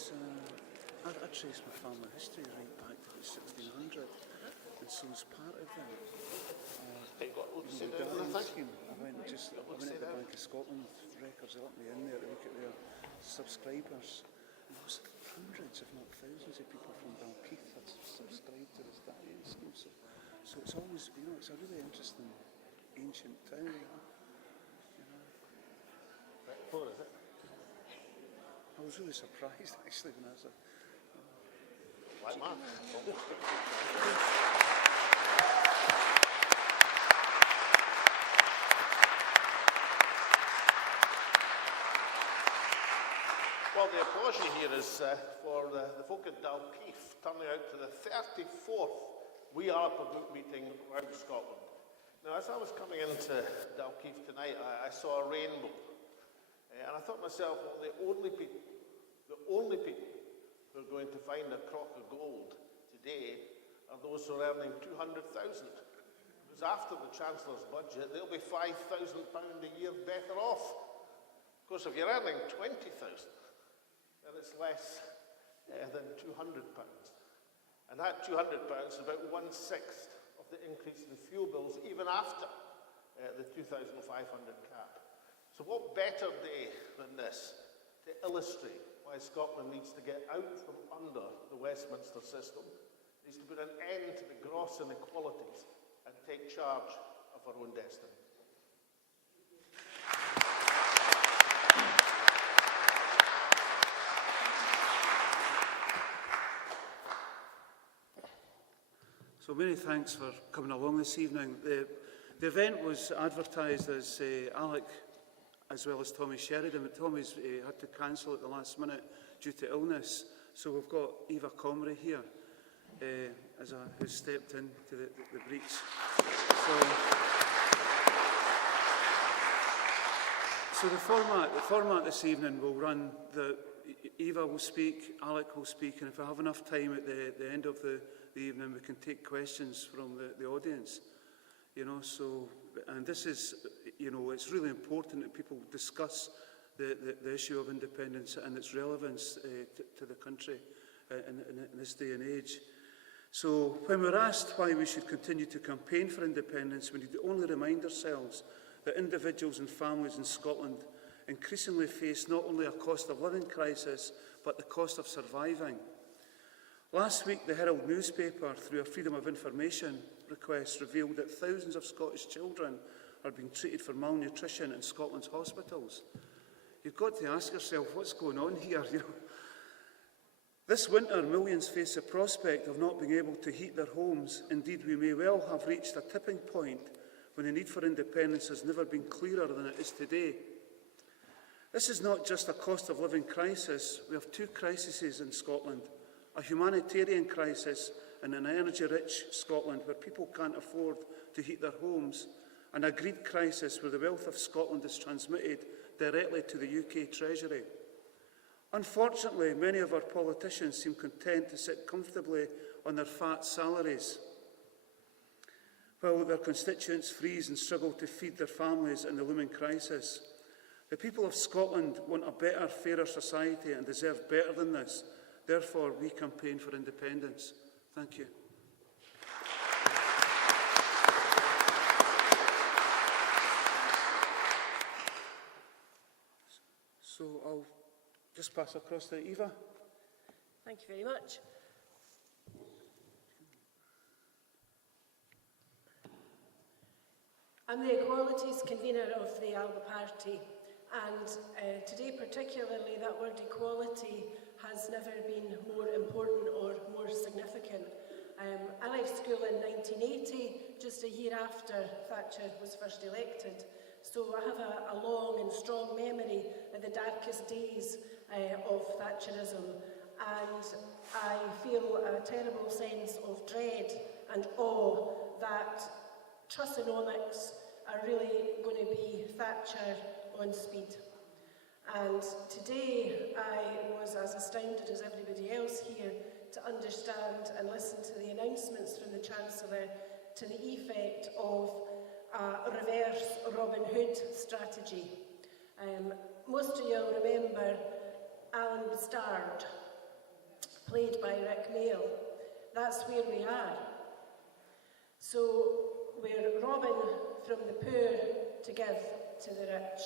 I traced my family history right back to the 1600, and so as part of that, I went to the Bank of Scotland records. They let me in there to look at their subscribers. And there was hundreds, if not thousands, of people from Dalkeith that subscribed to this diary scheme. So it's always, it's a really interesting ancient town. What is it? I was really surprised actually when I was like Mark. Well, the apology here is for the folk in Dalkeith turning out to the 34th We Are Public meeting around Scotland. Now, as I was coming into Dalkeith tonight, I saw a rainbow. And I thought to myself, well, the only people who are going to find a crock of gold today are those who are earning 200,000. Because after the Chancellor's budget, they'll be £5,000 a year better off. Of course, if you're earning 20,000, then it's less than £200. And that £200 is about 1/6 of the increase in fuel bills, even after the 2,500 cap. So what better day than this to illustrate why Scotland needs to get out from under the Westminster system, needs to put an end to the gross inequalities and take charge of our own destiny. So many thanks for coming along this evening. The event was advertised as Alex as well as Tommy Sheridan, but Tommy's had to cancel at the last minute due to illness. So we've got Eva Comrie here who's stepped into the breach. So the format this evening will run Eva will speak, Alex will speak, and if we have enough time at the end of the evening, we can take questions from the audience. And this is, it's really important that people discuss the issue of independence and its relevance to the country in this day and age. So when we're asked why we should continue to campaign for independence, we need to only remind ourselves that individuals and families in Scotland increasingly face not only a cost of living crisis, but the cost of surviving. Last week, the Herald newspaper, through a Freedom of Information request, revealed that thousands of Scottish children are being treated for malnutrition in Scotland's hospitals. You've got to ask yourself, what's going on here? This winter, millions face the prospect of not being able to heat their homes. Indeed, we may well have reached a tipping point when the need for independence has never been clearer than it is today. This is not just a cost of living crisis. We have two crises in Scotland: a humanitarian crisis in an energy-rich Scotland where people can't afford to heat their homes, and a greed crisis where the wealth of Scotland is transmitted directly to the UK Treasury. Unfortunately, many of our politicians seem content to sit comfortably on their fat salaries, while their constituents freeze and struggle to feed their families in the looming crisis. The people of Scotland want a better, fairer society and deserve better than this. Therefore, we campaign for independence. Thank you. So I'll just pass across to Eva. Thank you very much. I'm the Equalities Convener of the Alba Party, and today particularly that word equality has never been more important or more significant. I left school in 1980, just a year after Thatcher was first elected, so I have a long and strong memory of the darkest days of Thatcherism, and I feel a terrible sense of dread and awe that Trussonomics are really going to be Thatcher on speed. And today I was as astounded as everybody else here to understand and listen to the announcements from the Chancellor to the effect of a reverse Robin Hood strategy. Most of you will remember Alan Bastard played by Rick Mail. That's where we are. So we're robbing from the poor to give to the rich.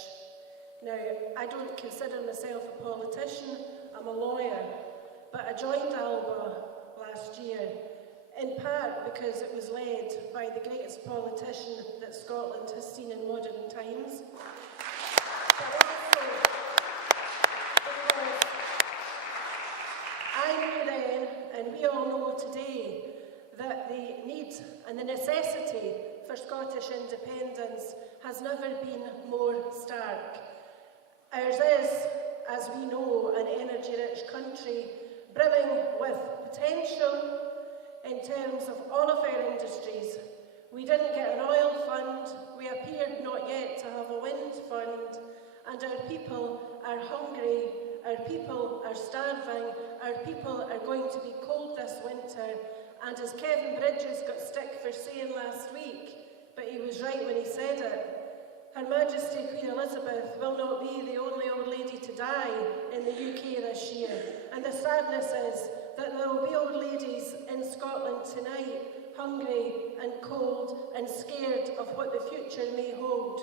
Now, I don't consider myself a politician, I'm a lawyer, but I joined Alba last year, in part because it was led by the greatest politician that Scotland has seen in modern times, but also because I knew then, and we all know today, that the need and the necessity for Scottish independence has never been more stark. Ours is, as we know, an energy-rich country brimming with potential in terms of all of our industries. We didn't get an oil fund, we appeared not yet to have a wind fund, and our people are hungry, our people are starving, our people are going to be cold this winter, and as Kevin Bridges got stick for saying last week, but he was right when he said it, Her Majesty Queen Elizabeth will not be the only old lady to die in the UK this year, and the sadness is that there will be old ladies in Scotland tonight, hungry and cold and scared of what the future may hold.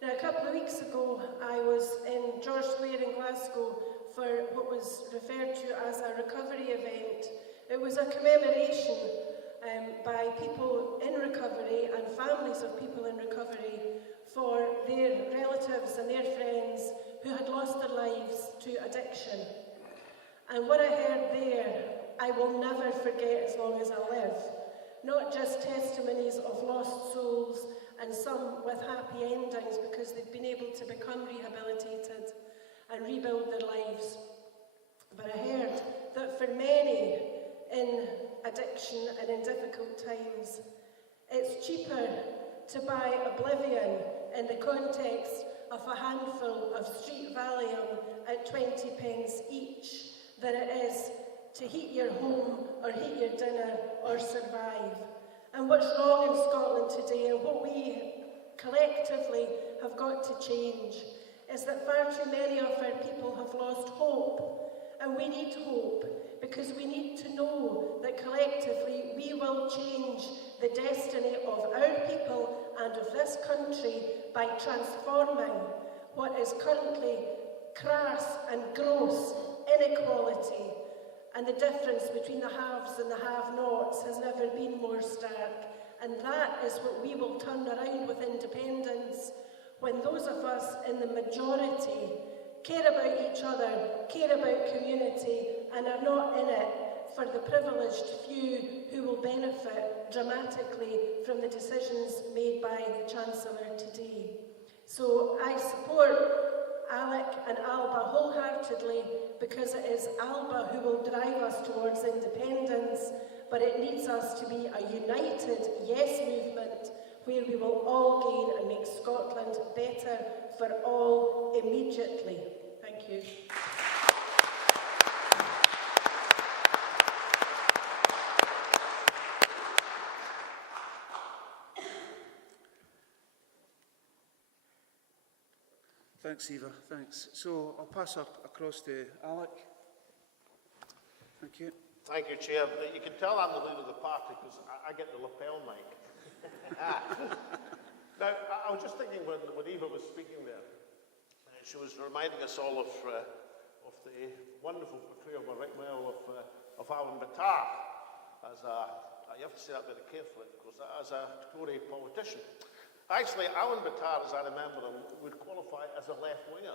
Now, a couple of weeks ago, I was in George Square in Glasgow for what was referred to as a recovery event. It was a commemoration by people in recovery and families of people in recovery for their relatives and their friends who had lost their lives to addiction. And what I heard there, I will never forget as long as I live. Not just testimonies of lost souls and some with happy endings because they've been able to become rehabilitated and rebuild their lives. But I heard that for many in addiction and in difficult times, it's cheaper to buy oblivion in the context of a handful of street Valium at 20 pence each than it is to heat your home or heat your dinner or survive. And what's wrong in Scotland today, and what we collectively have got to change, is that far too many of our people have lost hope. And we need hope, because we need to know that collectively we will change the destiny of our people and of this country by transforming what is currently crass and gross inequality. And the difference between the haves and the have-nots has never been more stark. And that is what we will turn around with independence, when those of us in the majority care about each other, care about community, and are not in it for the privileged few who will benefit dramatically from the decisions made by the Chancellor today. So I support Alec and Alba wholeheartedly, because it is Alba who will drive us towards independence, but it needs us to be a united yes movement where we will all gain and make Scotland better for all immediately. Thank you. Thanks, Eva. Thanks. So I'll pass up across to Alec. Thank you. Thank you, Chair. You can tell I'm the leader of the party because I get the lapel mic. Now, I was just thinking when Eva was speaking there, she was reminding us all of the wonderful portrayal by Rick Mail of Alan Battar as you have to say that very carefully, because as a Tory politician. Actually, Alan Battar, as I remember him, would qualify as a left-winger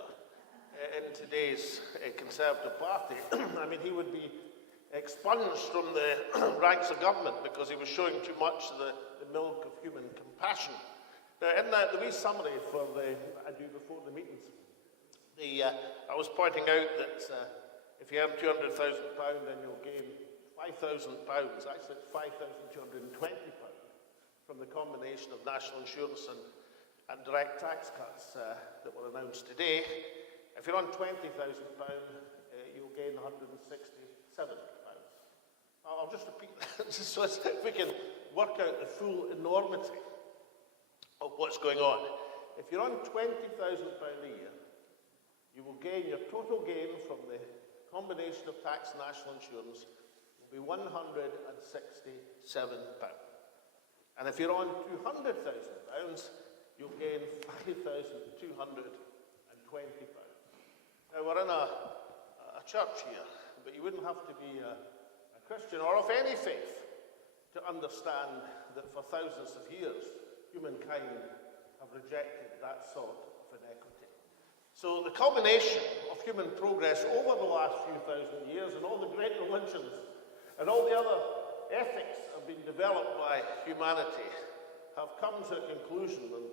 in today's Conservative Party. I mean, he would be expunged from the ranks of government because he was showing too much of the milk of human compassion. Now, in the wee summary for I do before the meetings, I was pointing out that if you earn £200,000, then you'll gain £5,000, actually it's £5,220 from the combination of national insurance and direct tax cuts that were announced today. If you're on £20,000, you'll gain £167. I'll just repeat that so we can work out the full enormity of what's going on. If you're on £20,000 a year, you will gain your total gain from the combination of tax and national insurance will be £167. And if you're on £200,000, you'll gain £5,220. Now, we're in a church here, but you wouldn't have to be a Christian or of any faith to understand that for thousands of years, humankind have rejected that sort of inequity. So the culmination of human progress over the last few thousand years, and all the great religions and all the other ethics that have been developed by humanity, have come to a conclusion. And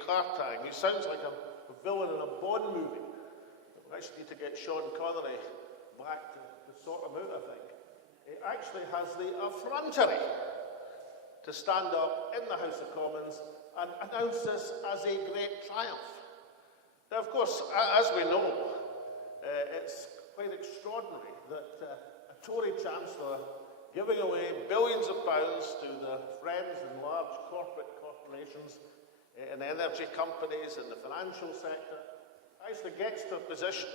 Kirk, who sounds like a villain in a Bond movie, we actually need to get Sean Connery back to sort him out, I think. He actually has the effrontery to stand up in the House of Commons and announce this as a great triumph. Now, of course, as we know, it's quite extraordinary that a Tory Chancellor giving away billions of pounds to the friends in large corporate corporations, in energy companies, in the financial sector, actually gets to a position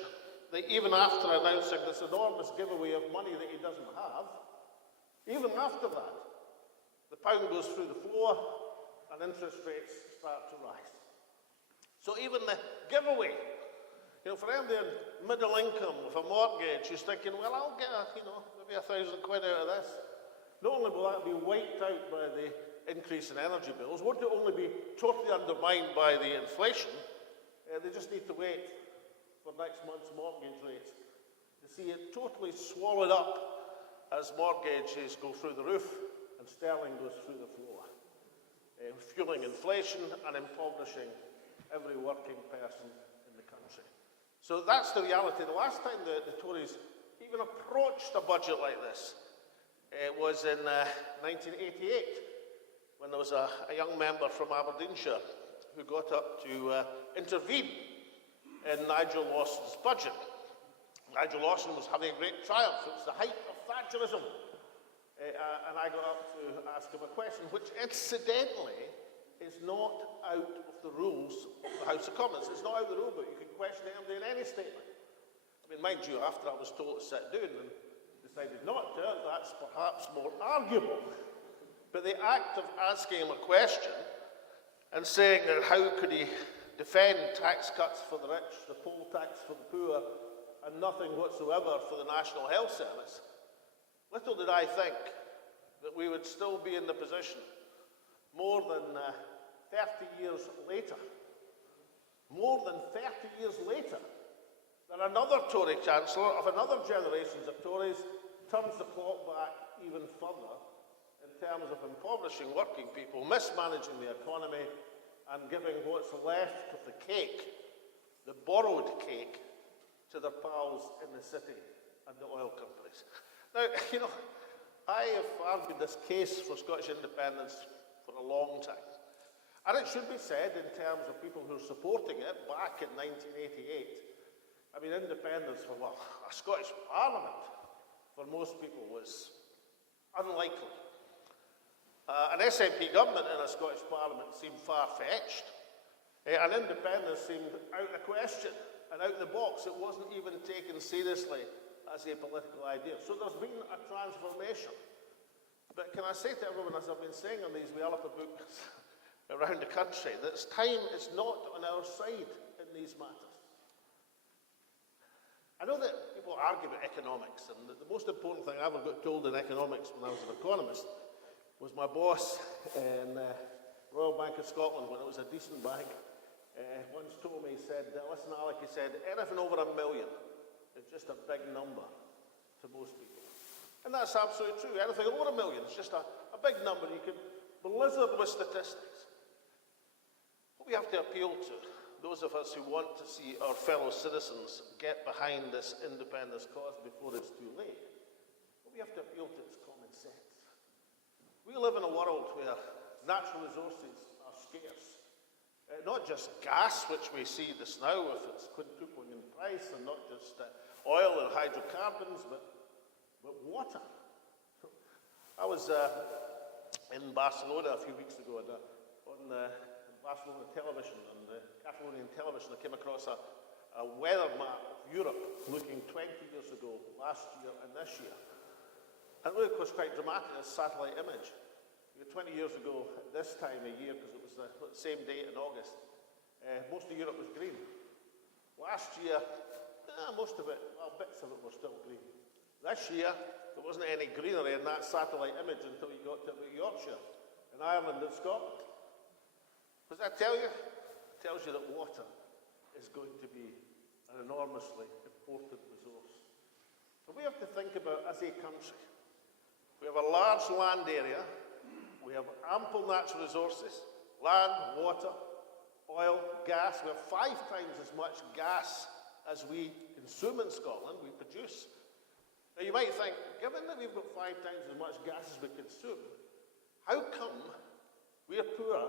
that even after announcing this enormous giveaway of money that he doesn't have, even after that, the pound goes through the floor and interest rates start to rise. So even the giveaway, for anybody in middle income with a mortgage who's thinking, well, I'll get maybe £1,000 out of this, not only will that be wiped out by the increase in energy bills, won't it only be totally undermined by the inflation, they just need to wait for next month's mortgage rates to see it totally swallowed up as mortgages go through the roof and sterling goes through the floor, fueling inflation and impoverishing every working person in the country. So that's the reality. The last time the Tories even approached a budget like this was in 1988, when there was a young member from Aberdeenshire who got up to intervene in Nigel Lawson's budget. Nigel Lawson was having a great triumph. It was the height of Thatcherism. And I got up to ask him a question, which incidentally is not out of the rules of the House of Commons. It's not out of the rule book. You can question anybody in any statement. I mean, mind you, after I was told to sit down and decided not to, that's perhaps more arguable. But the act of asking him a question and saying that how could he defend tax cuts for the rich, the poll tax for the poor, and nothing whatsoever for the National Health Service, little did I think that we would still be in the position more than 30 years later, that another Tory Chancellor of another generation of Tories turns the clock back even further in terms of impoverishing working people, mismanaging the economy, and giving what's left of the cake, the borrowed cake, to their pals in the city and the oil companies. Now, I have argued this case for Scottish independence for a long time. And it should be said, in terms of people who are supporting it back in 1988, I mean, independence from a Scottish Parliament, for most people, was unlikely. An SNP government in a Scottish Parliament seemed far-fetched. And independence seemed out of the question and out of the box. It wasn't even taken seriously as a political idea. So there's been a transformation. But can I say to everyone, as I've been saying on these Alba books around the country, that time is not on our side in these matters. I know that people argue about economics, and the most important thing I ever got told in economics when I was an economist was my boss in Royal Bank of Scotland, when it was a decent bank, once told me, he said, listen, Alec, he said, anything over $1 million is just a big number to most people. And that's absolutely true. Anything over $1 million is just a big number. You can blizzard with statistics. What we have to appeal to, those of us who want to see our fellow citizens get behind this independence cause before it's too late, what we have to appeal to is common sense. We live in a world where natural resources are scarce. Not just gas, which we see this now with its quintupling in price, and not just oil and hydrocarbons, but water. I was in Barcelona a few weeks ago on Barcelona television, and Catalonian television. I came across a weather map of Europe looking 20 years ago last year and this year. And really was quite dramatic, this satellite image. 20 years ago, at this time of year, because it was the same date in August, most of Europe was green. Last year, most of it, well, bits of it were still green. This year, there wasn't any greenery in that satellite image until you got to about Yorkshire, in Ireland and Scotland. Does that tell you? It tells you that water is going to be an enormously important resource. And we have to think about, as a country, we have a large land area, we have ample natural resources, land, water, oil, gas. We have 5 times as much gas as we consume in Scotland, we produce. Now you might think, given that we've got 5 times as much gas as we consume, how come we're poor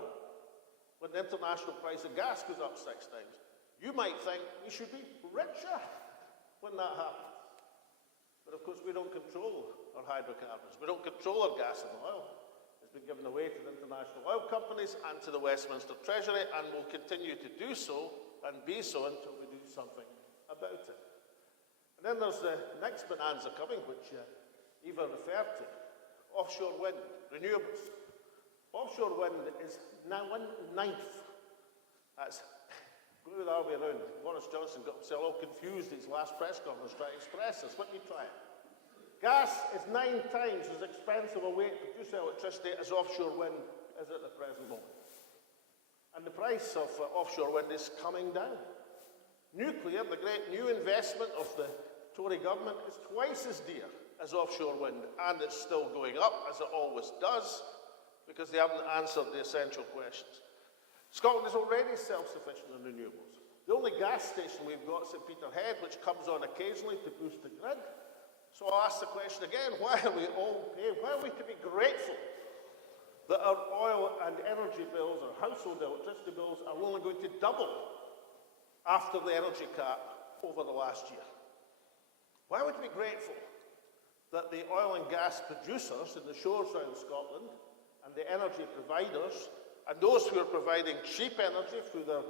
when the international price of gas goes up 6 times? You might think we should be richer when that happens. But of course we don't control our hydrocarbons. We don't control our gas and oil. It's been given away to the international oil companies and to the Westminster Treasury, and will continue to do so and be so until we do something about it. And then there's the next bonanza coming, which Eva referred to, offshore wind, renewables. Offshore wind is now 1/9. That's go the other way around. Boris Johnson got himself all confused his last press conference trying to express this. Let me try it. Gas is 9 times as expensive a way to produce electricity as offshore wind is at the present moment. And the price of offshore wind is coming down. Nuclear, the great new investment of the Tory government, is twice as dear as offshore wind, and it's still going up, as it always does, because they haven't answered the essential questions. Scotland is already self-sufficient in renewables. The only gas station we've got is at Peterhead, which comes on occasionally to boost the grid. So I'll ask the question again, why are we all paying? Why are we to be grateful that our oil and energy bills, our household electricity bills, are only going to double after the energy cap over the last year? Why are we to be grateful that the oil and gas producers in the shores around Scotland and the energy providers and those who are providing cheap energy through their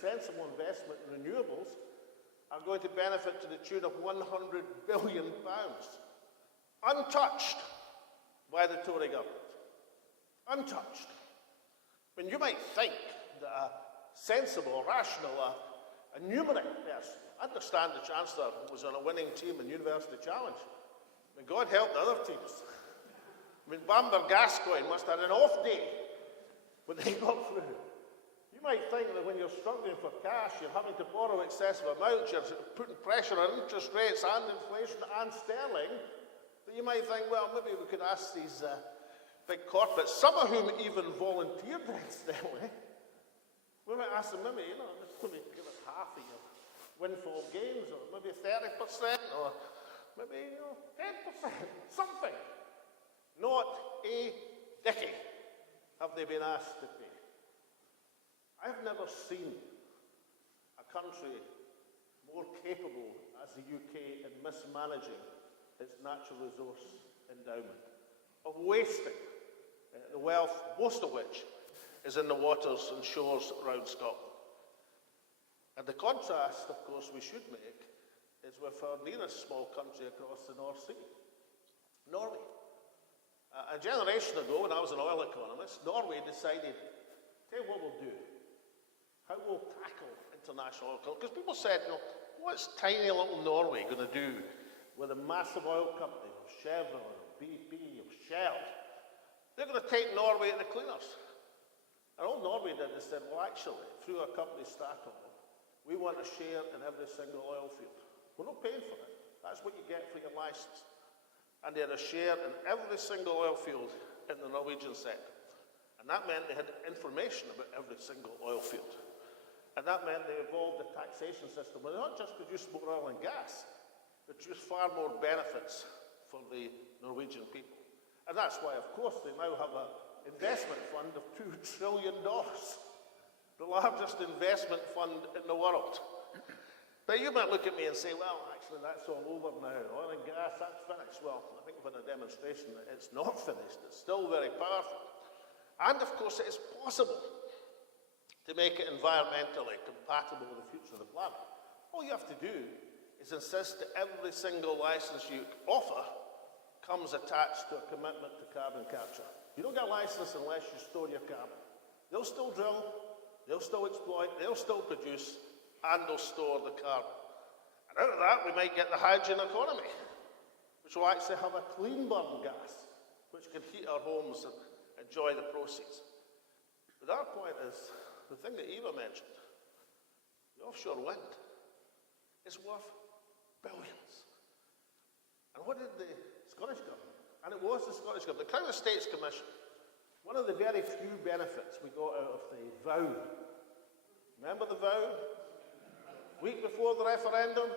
sensible investment in renewables are going to benefit to the tune of £100 billion, untouched by the Tory government? Untouched. I mean, you might think that a sensible, rational, a numeric person, I understand the Chancellor was on a winning team in University Challenge. I mean, God help the other teams. I mean, Bamber Gascoigne must have had an off day when they got through. You might think that when you're struggling for cash, you're having to borrow excessive amounts, you're putting pressure on interest rates and inflation and sterling, that you might think, well, maybe we could ask these big corporates, some of whom even volunteered incidentally, we might ask them, maybe, maybe give us half of your windfall gains, or maybe 30%, or maybe 10%, something. Not a dicky have they been asked to pay. I've never seen a country more capable as the UK in mismanaging its natural resource endowment, of wasting the wealth, most of which is in the waters and shores around Scotland. And the contrast, of course, we should make is with our nearest small country across the North Sea, Norway. A generation ago, when I was an oil economist, Norway decided, tell you what we'll do, how we'll tackle international oil companies. Because people said, what's tiny little Norway going to do with a massive oil company, of Chevron, of BP, of Shell? They're going to take Norway at the cleaners. And all Norway did is said, well, actually, through our company Statoil, we want a share in every single oil field. We're not paying for it. That's what you get for your license. And they had a share in every single oil field in the Norwegian sector. And that meant they had information about every single oil field. And that meant they evolved a taxation system where they not just produced more oil and gas, but produced far more benefits for the Norwegian people. And that's why, of course, they now have an investment fund of $2 trillion, the largest investment fund in the world. Now, you might look at me and say, well, actually, that's all over now. Oil and gas, that's finished. Well, I think we've had a demonstration that it's not finished. It's still very powerful. And, of course, it is possible to make it environmentally compatible with the future of the planet. All you have to do is insist that every single licence you offer comes attached to a commitment to carbon capture. You don't get a licence unless you store your carbon. They'll still drill, they'll still exploit, they'll still produce, and they'll store the carbon. And out of that, we might get the hydrogen economy, which will actually have a clean burn gas, which can heat our homes and enjoy the proceeds. But our point is, the thing that Eva mentioned, the offshore wind, is worth billions. And what did the Scottish Government, and it was the Scottish Government, the Crown Estates Commission, one of the very few benefits we got out of the vow. Remember the vow? Week before the referendum,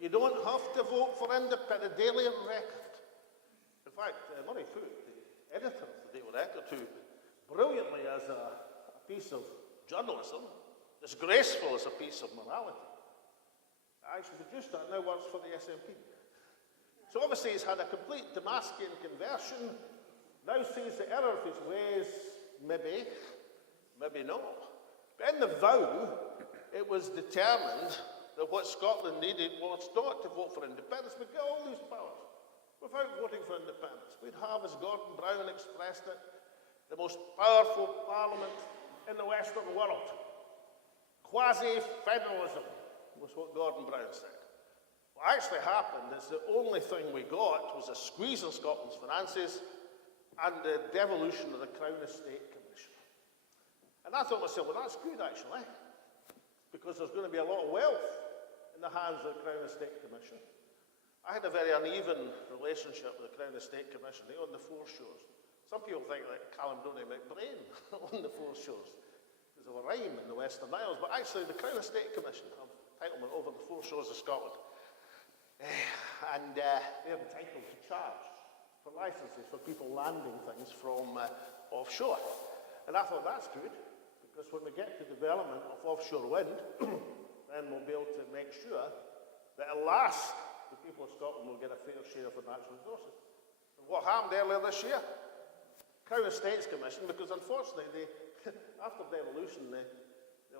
you don't have to vote for independence, the Daily Record. In fact, Murray Foote, the editor of the Daily Record, who brilliantly as a piece of journalism, disgraceful as a piece of morality, actually produced that, now works for the SNP. So obviously he's had a complete Damascene conversion, now sees the error of his ways, maybe, maybe not. But in the vow, it was determined that what Scotland needed was not to vote for independence, but get all these powers without voting for independence. We'd have, as Gordon Brown expressed it, the most powerful parliament in the Western world. Quasi-federalism was what Gordon Brown said. What actually happened is the only thing we got was a squeeze in Scotland's finances and the devolution of the Crown Estate Commission. And I thought to myself, well, that's good actually, because there's going to be a lot of wealth in the hands of the Crown Estate Commission. I had a very uneven relationship with the Crown Estate Commission. They own the foreshores. Some people think that Calamdonia McBrain owned the foreshores because of a rhyme in the Western Isles, but actually the Crown Estate Commission have entitlement over the foreshores of Scotland. And they're entitled to charge for licences for people landing things from offshore. And I thought that's good, because when we get to development of offshore wind, then we'll be able to make sure that at last the people of Scotland will get a fair share of the natural resources. And what happened earlier this year? Crown Estates Commission, because unfortunately after devolution they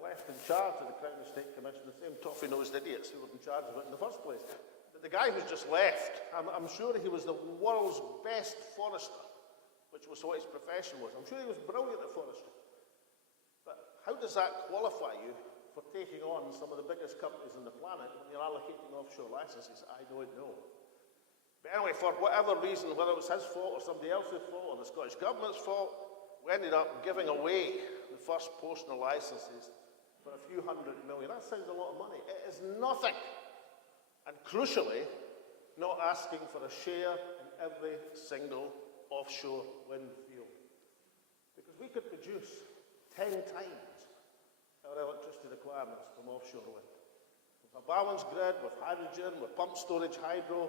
left in charge of the Crown Estate Commission the same toffee-nosed idiots who were in charge of it in the first place. But the guy who's just left, I'm sure he was the world's best forester, which was what his profession was. I'm sure he was brilliant at forestry. But how does that qualify you for taking on some of the biggest companies on the planet when you're allocating offshore licenses? I don't know. But anyway, for whatever reason, whether it was his fault or somebody else's fault or the Scottish Government's fault, we ended up giving away the first portion of licenses for a few $100 million. That sounds a lot of money. It is nothing. And crucially, not asking for a share in every single offshore wind field. Because we could produce 10 times our electricity requirements from offshore wind. With a balanced grid, with hydrogen, with pumped storage hydro,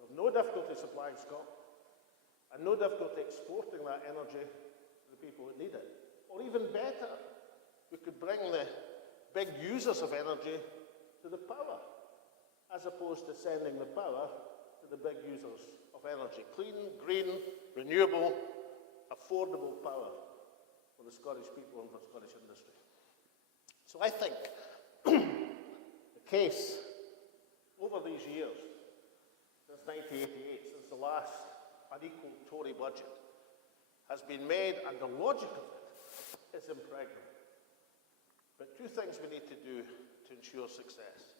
we have no difficulty supplying Scotland, and no difficulty exporting that energy to the people that need it. Or even better, we could bring the big users of energy to the power, as opposed to sending the power to the big users of energy. Clean, green, renewable, affordable power for the Scottish people and for Scottish industry. So I think the case over these years, since 1988, since the last unequal Tory budget, has been made, and the logic of it is impregnable. But two things we need to do to ensure success.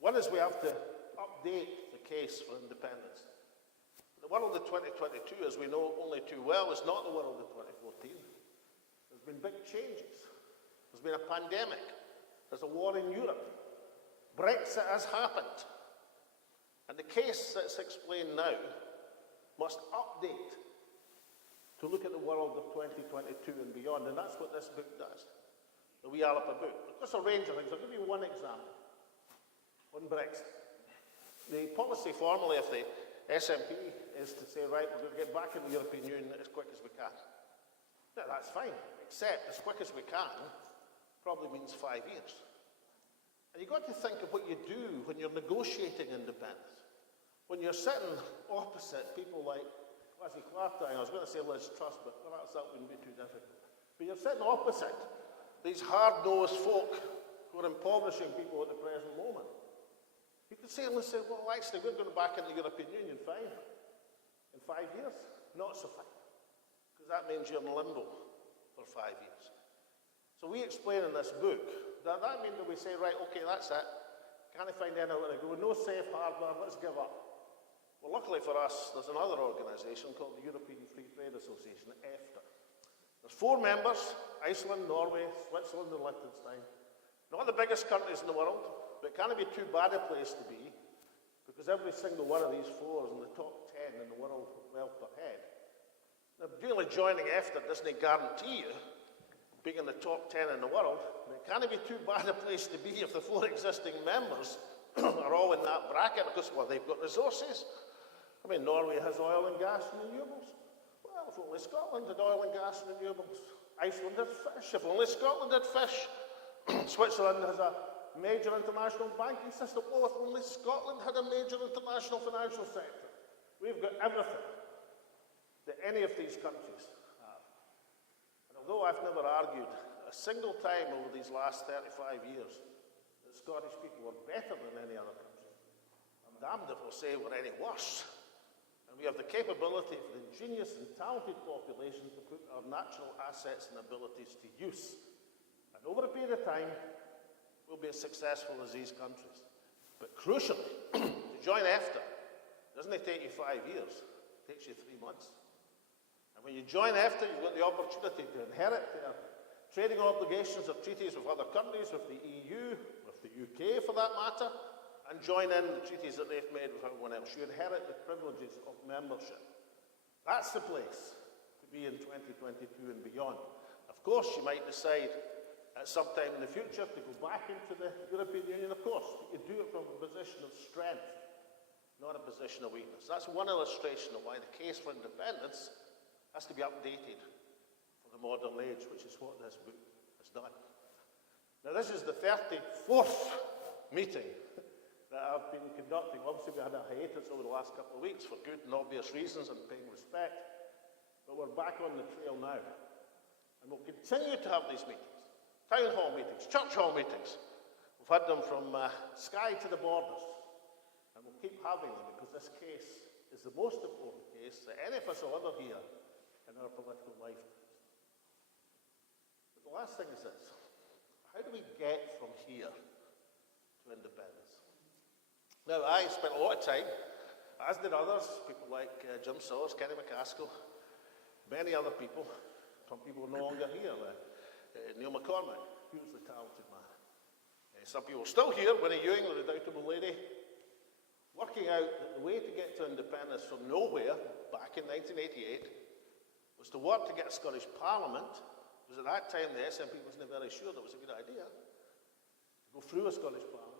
One is we have to update the case for independence. The world of 2022, as we know only too well, is not the world of 2014. There's been big changes. There's been a pandemic. There's a war in Europe. Brexit has happened. And the case that's explained now must update to look at the world of 2022 and beyond. And that's what this book does. The wee Alba book. There's a range of things. I'll give you one example. On Brexit. The policy formally of the SNP is to say, right, we're going to get back in the European Union as quick as we can. Now, that's fine, except as quick as we can probably means 5 years. And you've got to think of what you do when you're negotiating independence. When you're sitting opposite people like Kwasi Kwarteng, I was going to say Liz Truss, but perhaps that wouldn't be too difficult. But you're sitting opposite these hard-nosed folk who are impoverishing people at the present moment. You could say, well, actually, we're going back into the European Union, fine. In 5 years, not so fine. Because that means you're in limbo for 5 years. So we explain in this book that means that we say, right, okay, that's it. Can't find any out to go. No safe harbour, let's give up. Well, luckily for us, there's another organisation called the European Free Trade Association, EFTA. There's 4 members, Iceland, Norway, Switzerland and Liechtenstein. Not the biggest countries in the world, but it can't be too bad a place to be, because every single one of these 4 is in the top 10 in the world of wealth per head. Now, really joining EFTA doesn't guarantee you being in the top 10 in the world, but it can't be too bad a place to be if the 4 existing members are all in that bracket, because, well, they've got resources. I mean, Norway has oil and gas and renewables. Well, if only Scotland had oil and gas and renewables. Iceland had fish. If only Scotland had fish. Switzerland has a major international banking system. Well, if only Scotland had a major international financial sector. We've got everything that any of these countries have. And although I've never argued a single time over these last 35 years that Scottish people are better than any other country, I'm damned if we'll say we're any worse. And we have the capability for the ingenious and talented population to put our natural assets and abilities to use. And over a period of time, we'll be as successful as these countries. But crucially, to join EFTA doesn't take you 5 years, it takes you 3 months. And when you join EFTA, you've got the opportunity to inherit their trading obligations or treaties with other countries, with the EU, with the UK for that matter, and join in the treaties that they've made with everyone else. You inherit the privileges of membership. That's the place to be in 2022 and beyond. Of course, you might decide at some time in the future to go back into the European Union, of course, but you do it from a position of strength, not a position of weakness. That's one illustration of why the case for independence has to be updated for the modern age, which is what this book has done. Now, this is the 34th meeting that I've been conducting. Obviously, we had a hiatus over the last couple of weeks for good and obvious reasons and paying respect, but we're back on the trail now. And we'll continue to have these meetings, town hall meetings, church hall meetings. We've had them from Skye to the borders, and we'll keep having them because this case is the most important case that any of us will ever hear in our political life. But the last thing is this: how do we get from here to independence? Now, I spent a lot of time, as did others, people like Jim Sawers, Kenny McCaskill, many other people, some people are no longer here, Neil McCormick, hugely talented man. Some people are still here, Winnie Ewing, the redoubtable lady, working out that the way to get to independence from nowhere, back in 1988, was to work to get a Scottish Parliament, because at that time the SNP wasn't very sure that was a good idea, to go through a Scottish Parliament.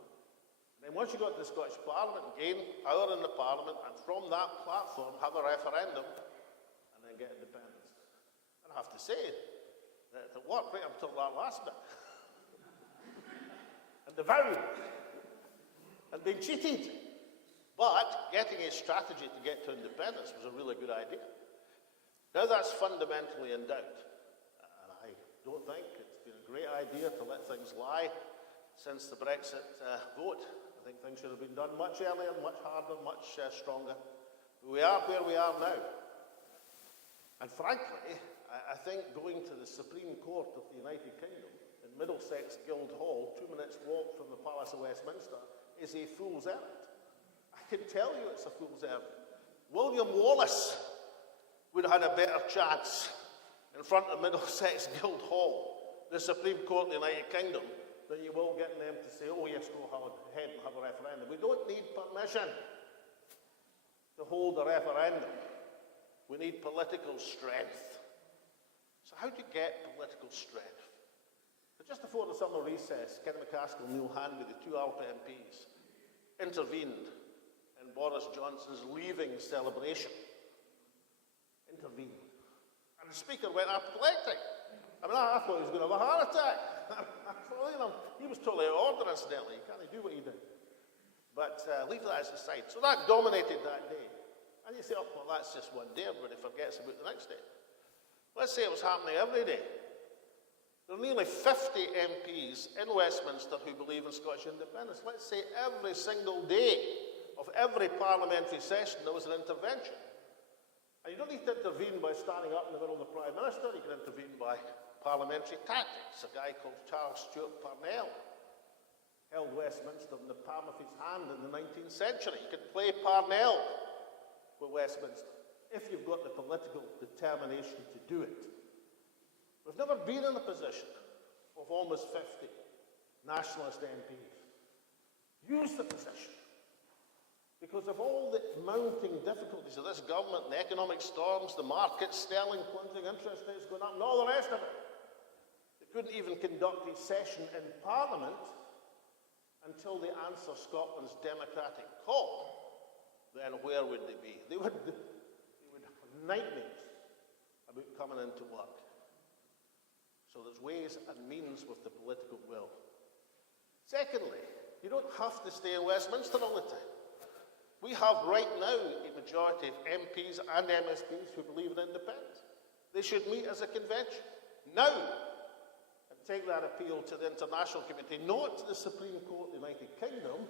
And once you got to the Scottish Parliament, gain power in the Parliament, and from that platform have a referendum, and then get independence. And I have to say that it worked right up until that last bit. And the vow had been cheated. But getting a strategy to get to independence was a really good idea. Now that's fundamentally in doubt. And I don't think it's been a great idea to let things lie since the Brexit vote. I think things should have been done much earlier, much harder, much stronger. But we are where we are now. And frankly, I think going to the Supreme Court of the United Kingdom in Middlesex Guildhall, 2 minutes walk from the Palace of Westminster, is a fool's errand. I can tell you it's a fool's errand. William Wallace would have had a better chance in front of Middlesex Guildhall, the Supreme Court of the United Kingdom, than you will getting them to say, oh yes, go ahead and have a referendum. We don't need permission to hold a referendum. We need political strength. So how do you get political strength? But just before the summer recess, Kenny McCaskill and Neil Hanby, the 2 Alba MPs, intervened in Boris Johnson's leaving celebration. Intervened. And the Speaker went apoplectic. I mean, I thought he was going to have a heart attack. He was totally out of order, incidentally. He can't do what he did. But leave that as aside. So that dominated that day. And you say, oh, well, that's just one day. Everybody forgets about the next day. Let's say it was happening every day. There are nearly 50 MPs in Westminster who believe in Scottish independence. Let's say every single day of every parliamentary session there was an intervention. And you don't need to intervene by standing up in the middle of the Prime Minister. You can intervene by parliamentary tactics. A guy called Charles Stuart Parnell held Westminster in the palm of his hand in the 19th century. You can play Parnell with Westminster if you've got the political determination to do it. We've never been in a position of almost 50 nationalist MPs. Use the position. Because of all the mounting difficulties of this government, the economic storms, the markets, sterling plunging, interest rates going up, and all the rest of it, they couldn't even conduct a session in Parliament until they answer Scotland's democratic call. Then where would they be? They would have nightmares about coming into work. So there's ways and means with the political will. Secondly, you don't have to stay in Westminster all the time. We have right now a majority of MPs and MSPs who believe in independence. They should meet as a convention now and take that appeal to the international community, not to the Supreme Court of the United Kingdom,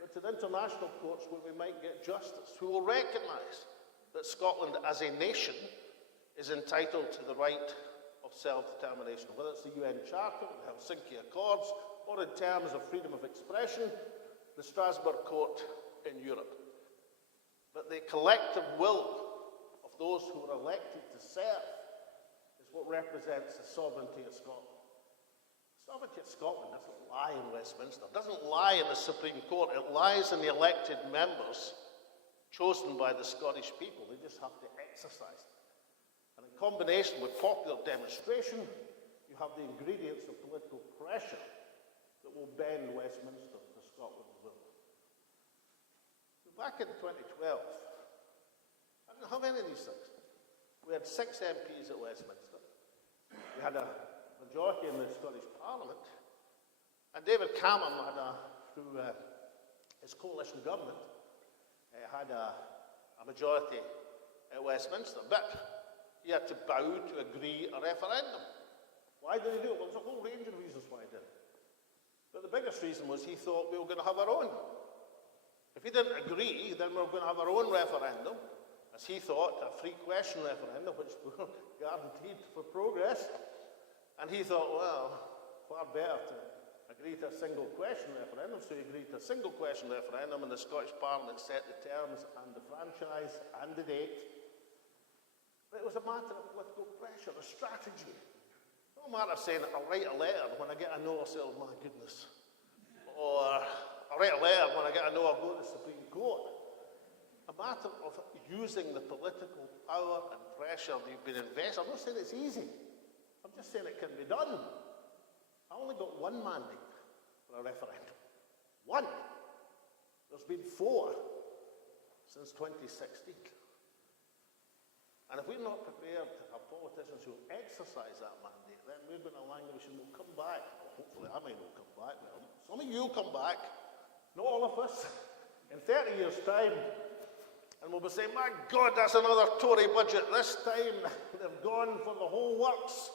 but to the international courts where we might get justice, who will recognise that Scotland as a nation is entitled to the right of self-determination, whether it's the UN Charter, the Helsinki Accords, or in terms of freedom of expression, the Strasbourg Court in Europe. But the collective will of those who are elected to serve is what represents the sovereignty of Scotland. The sovereignty of Scotland doesn't lie in Westminster, it doesn't lie in the Supreme Court, it lies in the elected members chosen by the Scottish people. They just have to exercise it. And in combination with popular demonstration, you have the ingredients of political pressure that will bend Westminster to Scotland's will. Back in 2012, I don't know how many of these things. We had 6 MPs at Westminster. We had a majority in the Scottish Parliament. And David Cameron through his coalition government, had a majority at Westminster. But he had to bow to agree a referendum. Why did he do it? Well, there's a whole range of reasons why he did it. But the biggest reason was he thought we were going to have our own. If he didn't agree, then we were going to have our own referendum, as he thought, a free question referendum, which were guaranteed for progress. And he thought, well, far better to agree to a single question referendum. So he agreed to a single question referendum, and the Scottish Parliament set the terms and the franchise and the date. But it was a matter of political pressure, a strategy. No matter of saying, I'll write a letter when I get a no, I'll say, oh my goodness. Or I'll write a letter when I get a no, I'll go to the Supreme Court. A matter of using the political power and pressure that you've been invested. I'm not saying it's easy. I'm just saying it can be done. I only got one mandate for a referendum. One. There's been 4 since 2016. And if we're not prepared to have politicians who exercise that mandate, then we're going to languish and we'll come back. Hopefully I may not come back. Well, some of you will come back. Not all of us. In 30 years' time, and we'll be saying, my God, that's another Tory budget. This time, they've gone for the whole works.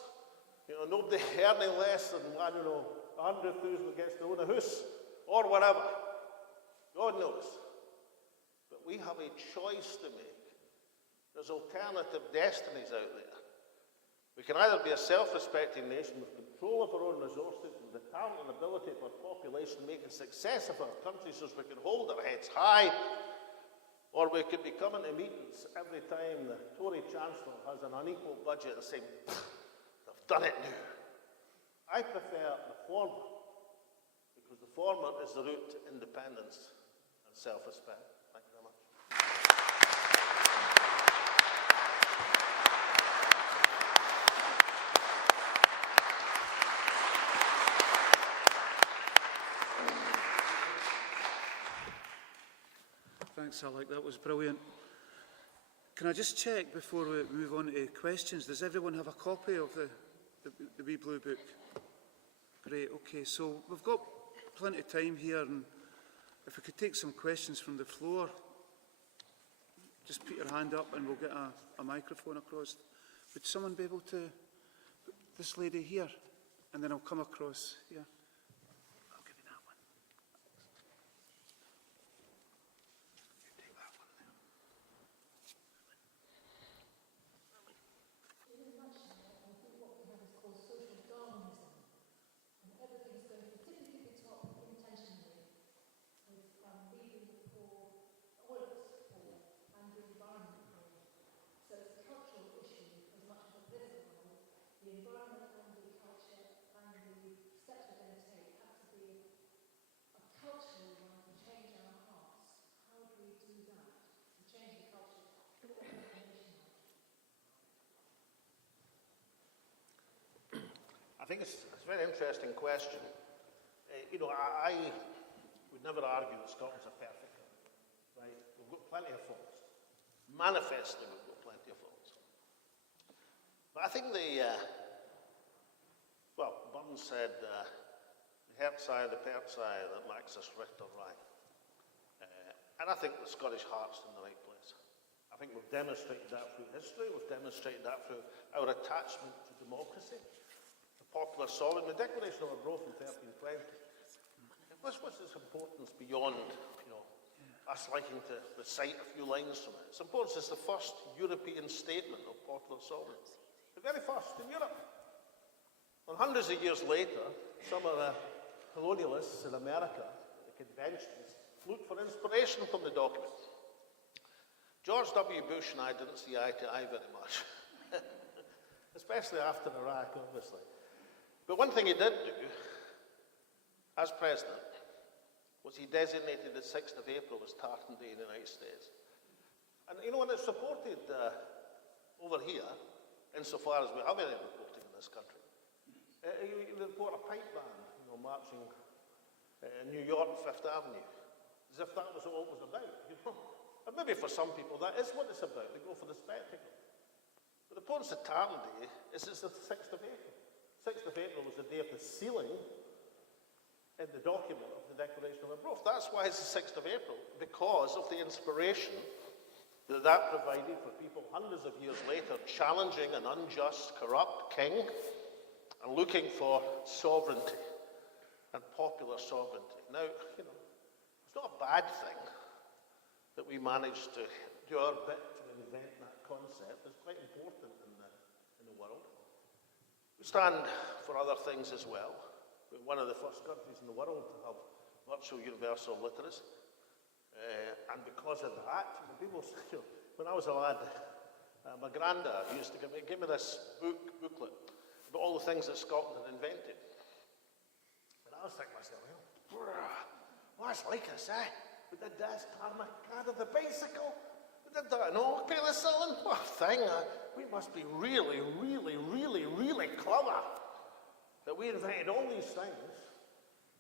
You know, nobody earning less than, I don't know, 100,000 gets to own a house, or whatever. God knows. But we have a choice to make. There's alternative destinies out there. We can either be a self-respecting nation with control of our own resources, with the talent and ability of our population, make a success of our country so we can hold our heads high, or we could be coming to meetings every time the Tory Chancellor has an unequal budget and saying, they've done it now. I prefer the former, because the former is the route to independence and self-respect. Thank you very much. Thanks, Alec. That was brilliant. Can I just check before we move on to questions? Does everyone have a copy of the wee blue book? Great. Okay. So we've got plenty of time here, and if we could take some questions from the floor, just put your hand up, and we'll get a microphone across. Would someone be able to? This lady here. and then I'll come across here. I'll give you that one. You take that one there. I think it's a very interesting question. I would never argue that Scotland's a perfect country, right? We've got plenty of faults. Manifestly, we've got plenty of faults. But I think Burns said, the Hert's eye, the Pert's eye, that lacks us Richter right. And I think the Scottish heart's in the right place. I think we've demonstrated that through history, we've demonstrated that through our attachment to democracy. Popular sovereignty, the Declaration of Arbroath in 1320. What's its importance beyond, us liking to recite a few lines from it? Its importance is the first European statement of popular sovereignty. The very first in Europe. And hundreds of years later, some of the colonialists in America, the conventions, looked for inspiration from the document. George W. Bush and I didn't see eye to eye very much, especially after Iraq, obviously. But one thing he did do, as president, was he designated the 6th of April as Tartan Day in the United States. And when it's reported over here, insofar as we have any reporting in this country, you report a pipe band, marching in New York, Fifth Avenue, as if that was all it was about, And maybe for some people that is what it's about, they go for the spectacle. But the importance of Tartan Day is it's the 6th of April. 6th of April was the day of the sealing in the document of the Declaration of Arbroath. That's why it's the 6th of April, because of the inspiration that provided for people hundreds of years later challenging an unjust, corrupt king and looking for sovereignty and popular sovereignty. Now, it's not a bad thing that we managed to do our bit to invent that concept. It's quite important in the world. We stand for other things as well. We're one of the first countries in the world to have virtual universal literacy. And because of that, people say, when I was a lad, my granddad used to give me this booklet about all the things that Scotland had invented. And I was thinking to myself, what's like us, eh? We did this, tarmac, the bicycle. We did that, penicillin. What a thing. We must be really, really, really, really clever that we invented all these things,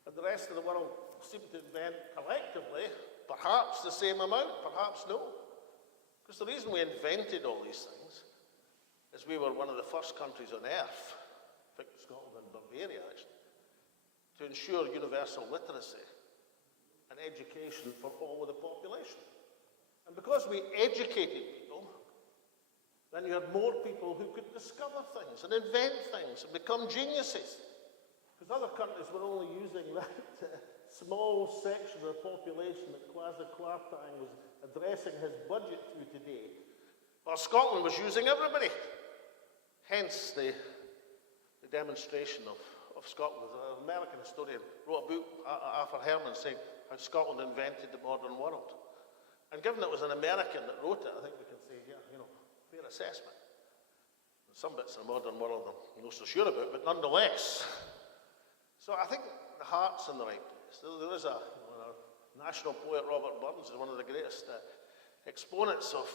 and the rest of the world seemed to invent collectively, perhaps the same amount, perhaps no. Because the reason we invented all these things is we were one of the first countries on earth, I think Scotland and Bavaria actually, to ensure universal literacy and education for all of the population. And because we educated people, then you had more people who could discover things and invent things and become geniuses. Because other countries were only using that small section of the population that Kwasi Kwarteng was addressing his budget to today, while Scotland was using everybody. Hence the demonstration of Scotland. An American historian wrote a book, Arthur Herman, saying how Scotland invented the modern world. And given it was an American that wrote it, I think we can say, fair assessment. Some bits of the modern world I'm not so sure about, but nonetheless. So I think the heart's in the right place. There is our national poet Robert Burns is one of the greatest exponents of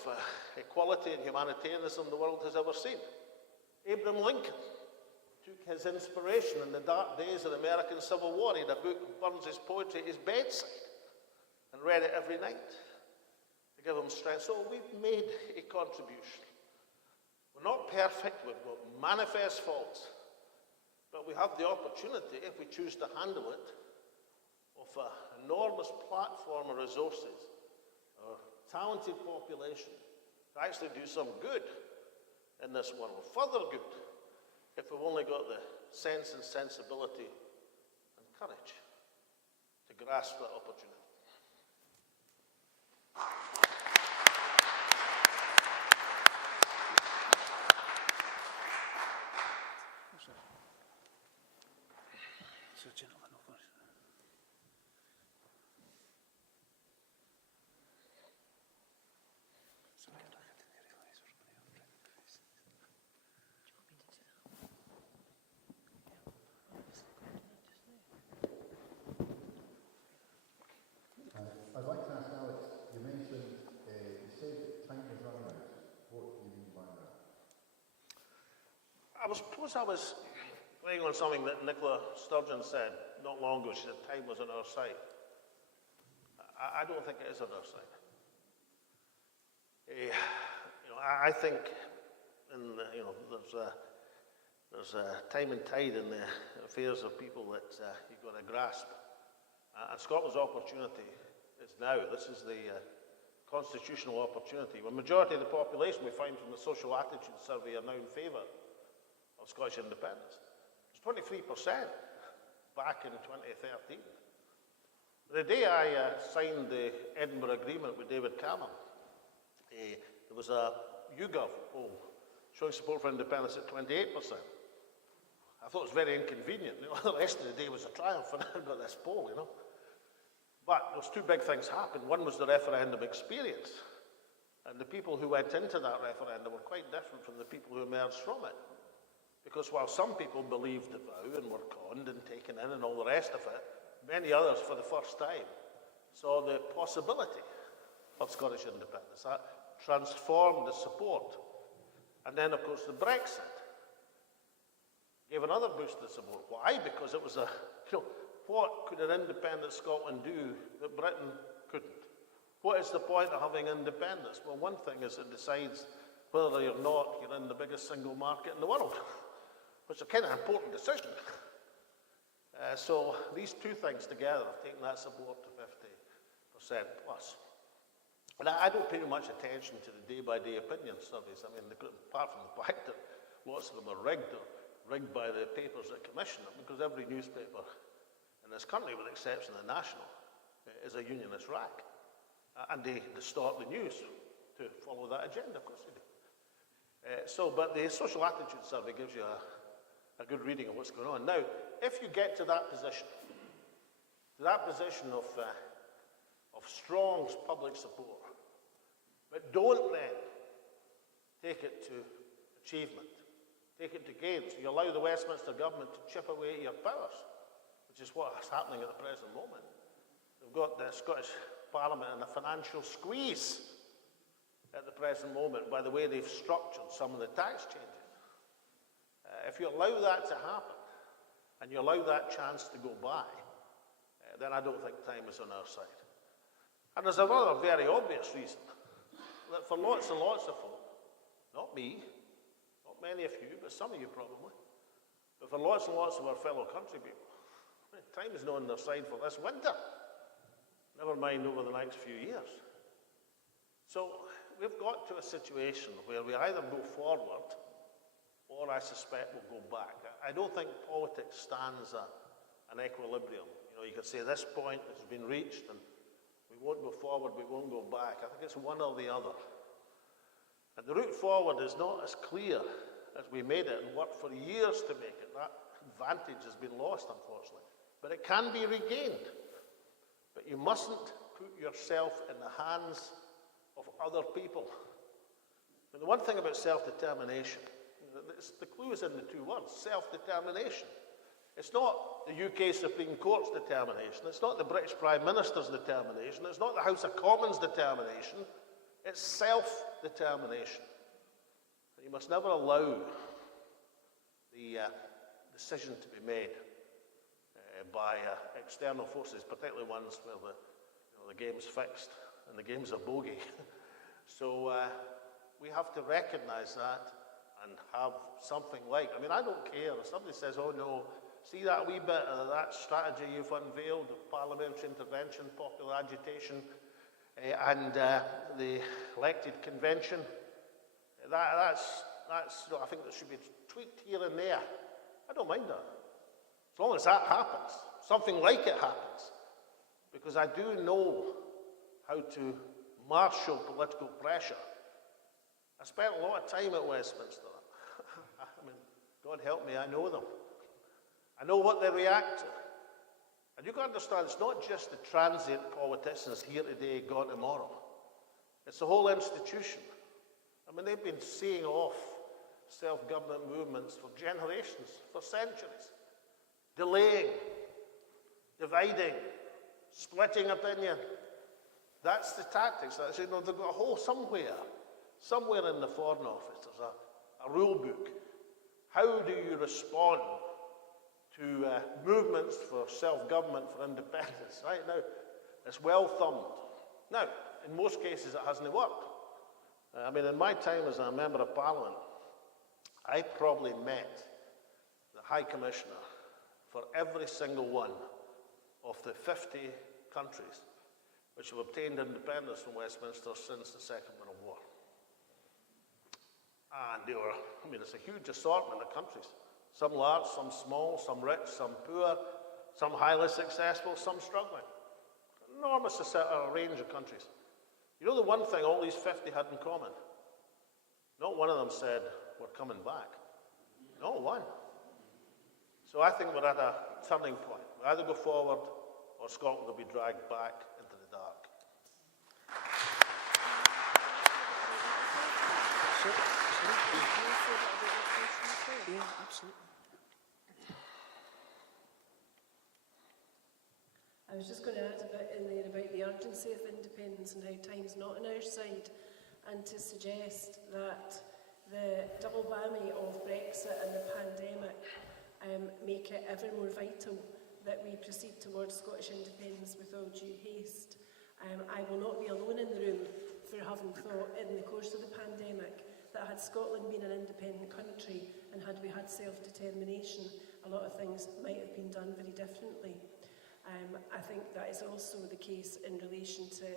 equality and humanitarianism the world has ever seen. Abraham Lincoln took his inspiration in the dark days of the American Civil War. He had a book of Burns' poetry at his bedside and read it every night to give him strength. So we've made a contribution. We're not perfect, we've got manifest faults, but we have the opportunity, if we choose to handle it, of an enormous platform of resources, or talented population, to actually do some good in this world, further good, if we've only got the sense and sensibility and courage to grasp that opportunity. So, gentlemen, over. I'd like to ask Alex, you mentioned, you said time is running out. What do you mean by that? I suppose I was playing on something that Nicola Sturgeon said not long ago. She said time was on our side. I don't think it is on our side. I think there's a time and tide in the affairs of people that you've got to grasp. And Scotland's opportunity is now. This is the constitutional opportunity. The majority of the population, we find from the social attitude survey, are now in favour of Scottish independence. It's 23% back in 2013. The day I signed the Edinburgh Agreement with David Cameron, there was a YouGov poll showing support for independence at 28%. I thought it was very inconvenient. The rest of the day was a triumph, and I got this poll, But those two big things happened. One was the referendum experience. And the people who went into that referendum were quite different from the people who emerged from it. Because while some people believed the vow and were conned and taken in and all the rest of it, many others, for the first time, saw the possibility of Scottish independence. That transformed the support. And then, of course, the Brexit gave another boost to support. Why? Because it was what could an independent Scotland do that Britain couldn't? What is the point of having independence? Well, one thing is it decides whether you're in the biggest single market in the world, which is a kind of important decision. So these two things together have taken that support to 50% plus. And I don't pay much attention to the day-by-day opinion surveys. I mean, apart from the fact that lots of them are rigged by the papers that commission them, because every newspaper in this country, with the exception of the National, is a unionist rack. And they distort the news to follow that agenda, of course they do. But the social attitude survey gives you a good reading of what's going on. Now, if you get to that position of strong public support, but don't then take it to achievement, take it to gains. You allow the Westminster government to chip away at your powers, which is what is happening at the present moment. We've got the Scottish Parliament in a financial squeeze at the present moment by the way they've structured some of the tax changes. If you allow that to happen, and you allow that chance to go by, then I don't think time is on our side. And there's another very obvious reason, that for lots and lots of folk, not me, not many of you, but some of you probably, but for lots and lots of our fellow country people, time is not on their side for this winter, never mind over the next few years. So we've got to a situation where we either go forward or I suspect we'll go back. I don't think politics stands an equilibrium. You can say this point has been reached and we won't go forward, we won't go back. I think it's one or the other. And the route forward is not as clear as we made it and worked for years to make it. That advantage has been lost, unfortunately. But it can be regained. But you mustn't put yourself in the hands of other people. And the one thing about self-determination, the clue is in the two words, self-determination. It's not the UK Supreme Court's determination, it's not the British Prime Minister's determination, it's not the House of Commons' determination, it's self-determination. You must never allow the decision to be made by external forces, particularly ones where the game's fixed and the game's a bogey. So we have to recognise that and have something like, I don't care if somebody says, oh no, see that wee bit of that strategy you've unveiled of parliamentary intervention, popular agitation, and the elected convention. I think that should be tweaked here and there I don't mind that. As long as that happens, something like it happens. Because I do know how to marshal political pressure. I spent a lot of time at Westminster. I mean, God help me, I know them. I know what they react to. And you've got to understand, it's not just the transient politicians here today, gone tomorrow. It's the whole institution. I mean, they've been seeing off self-government movements for generations, for centuries. Delaying, dividing, splitting opinion. That's the tactics. That's, you know, they've got a whole somewhere in the Foreign Office, there's a rule book. How do you respond to movements for self-government, for independence? Right now, it's well thumbed. Now, in most cases, it hasn't worked. I mean, in my time as a Member of Parliament, I probably met the High Commissioner for every single one of the 50 countries which have obtained independence from Westminster since the Second World War. And they were, I mean, it's a huge assortment of countries. Some large, some small, some rich, some poor, some highly successful, some struggling. Enormous range of countries. You know the one thing all these 50 had in common? Not one of them said, we're coming back. Not one. So I think we're at a turning point. We either go forward or Scotland will be dragged back into the dark. Yeah, absolutely. I was just going to add a bit in there about the urgency of independence and how time's not on our side, and to suggest that the double whammy of Brexit and the pandemic make it ever more vital that we proceed towards Scottish independence with all due haste. I will not be alone in the room for having thought in the course of the pandemic that had Scotland been an independent country and had we had self-determination, a lot of things might have been done very differently. I think that is also the case in relation to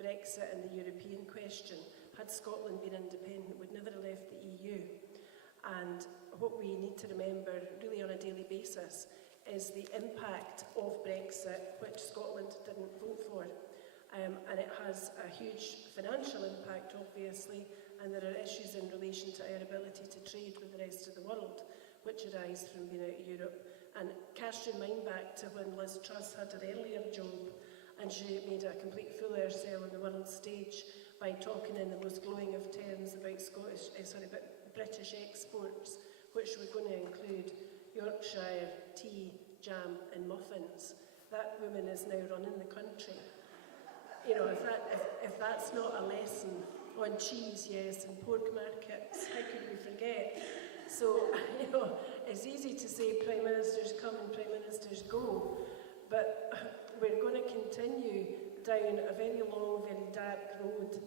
Brexit and the European question. Had Scotland been independent, we'd never have left the EU. And what we need to remember really on a daily basis is the impact of Brexit, which Scotland didn't vote for. And it has a huge financial impact, obviously, and there are issues in relation to our ability to trade with the rest of the world, which arise from being out of Europe. And cast your mind back to when Liz Truss had her earlier job and she made a complete fool of herself on the world stage by talking in the most glowing of terms about British exports, which were going to include Yorkshire tea, jam and muffins. That woman is now running the country. You know, if that's not a lesson on cheese, yes, and pork markets, how could we forget? So, you know, it's easy to say Prime Ministers come and Prime Ministers go, but we're going to continue down a very long, very dark road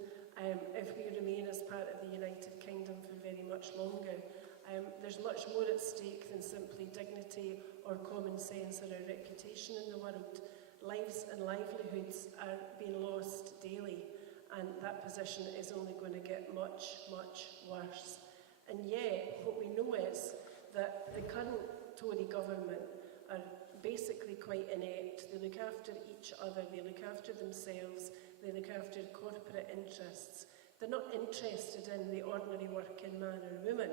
if we remain as part of the United Kingdom for very much longer. There's much more at stake than simply dignity or common sense or our reputation in the world. Lives and livelihoods are being lost daily, and that position is only going to get much, much worse. And yet, what we know is that the current Tory government are basically quite inept. They look after each other, they look after themselves, they look after corporate interests. They're not interested in the ordinary working man or woman.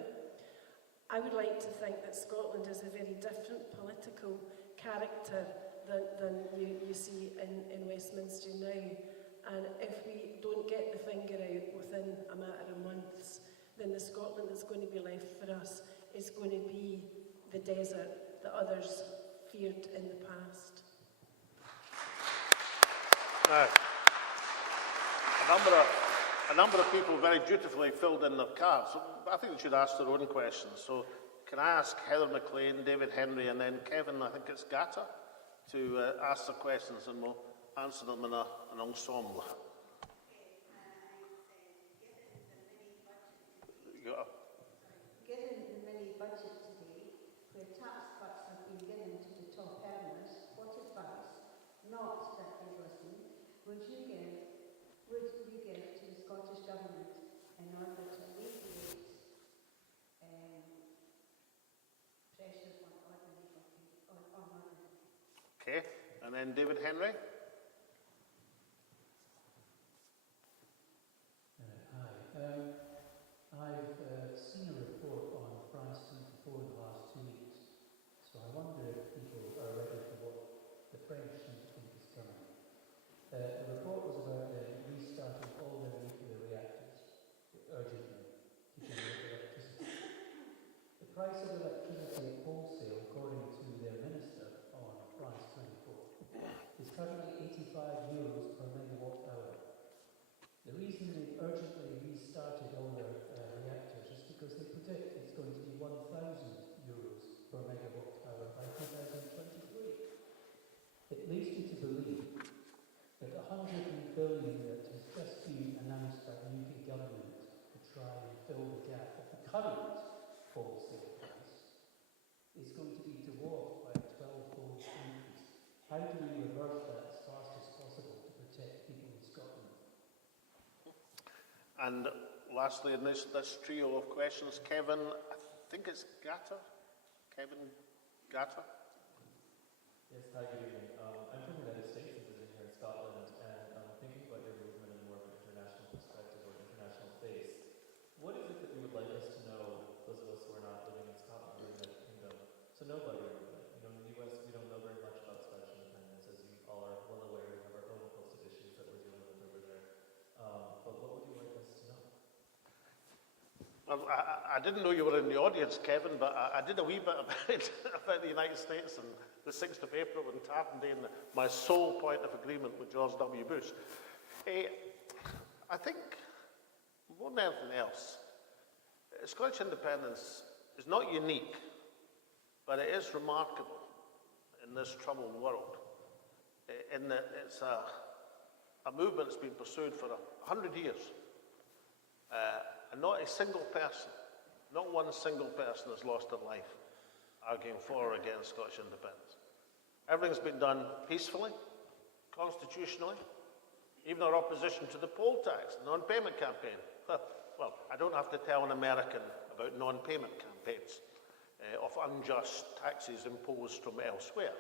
I would like to think that Scotland is a very different political character than you see in Westminster now. And if we don't get the finger out within a matter of months, then the Scotland that's going to be left for us is going to be the desert that others feared in the past. Now, a number of people very dutifully filled in their cards. So I think they should ask their own questions. So can I ask Heather McLean, David Henry, and then Kevin, I think it's Gata, to ask their questions, and we'll answer them in an ensemble. Given the mini budget today, where tax cuts have been given to the top earners, what advice, not that they listen, would you give to the Scottish Government in order to alleviate pressures on Okay, and then David Henry. I've seen a report on France 24 in the last 2 weeks, so I wonder if people are ready for what the French seem to think is coming. The report was about restarting all their nuclear reactors urgently to generate electricity. The price of electricity at wholesale, according to their minister on France 24, is currently €85 per megawatt hour. The reason they've urgently restarted all their reactors is because they predict it's going to be €1,000 per megawatt hour by 2023. It leads me to believe that the $100 billion that has just been announced by the UK government to try and fill the gap of the current wholesale price is going to be dwarfed by a 12-fold increase. How do we reverse that as fast as possible to protect people in Scotland? And lastly, in this trio of questions, Kevin, I think it's Gatter? Kevin Gatter? Yes, hi, good evening. I'm from the United States and living here in Scotland, and I'm thinking about your movement in more of an international perspective or international face. What is it that you would like us to know, those of us who are not living in Scotland or the United Kingdom, to know about your movement? You know, in the US, we don't know very much about Scottish independence, as you all are well aware. We have our own posted issues that we're dealing with over there. But what would you like us to know? Well, I didn't know you were in the audience, Kevin, but I did a wee bit about the United States and the 6th of April in Tartandale and my sole point of agreement with George W. Bush. I think, more than anything else, Scottish independence is not unique, but it is remarkable in this troubled world, in that it's a movement that's been pursued for 100 years. And not a single person, not one single person has lost their life arguing for or against Scottish independence. Everything's been done peacefully, constitutionally. Even our opposition to the poll tax, the non-payment campaign. Well, I don't have to tell an American about non-payment campaigns of unjust taxes imposed from elsewhere.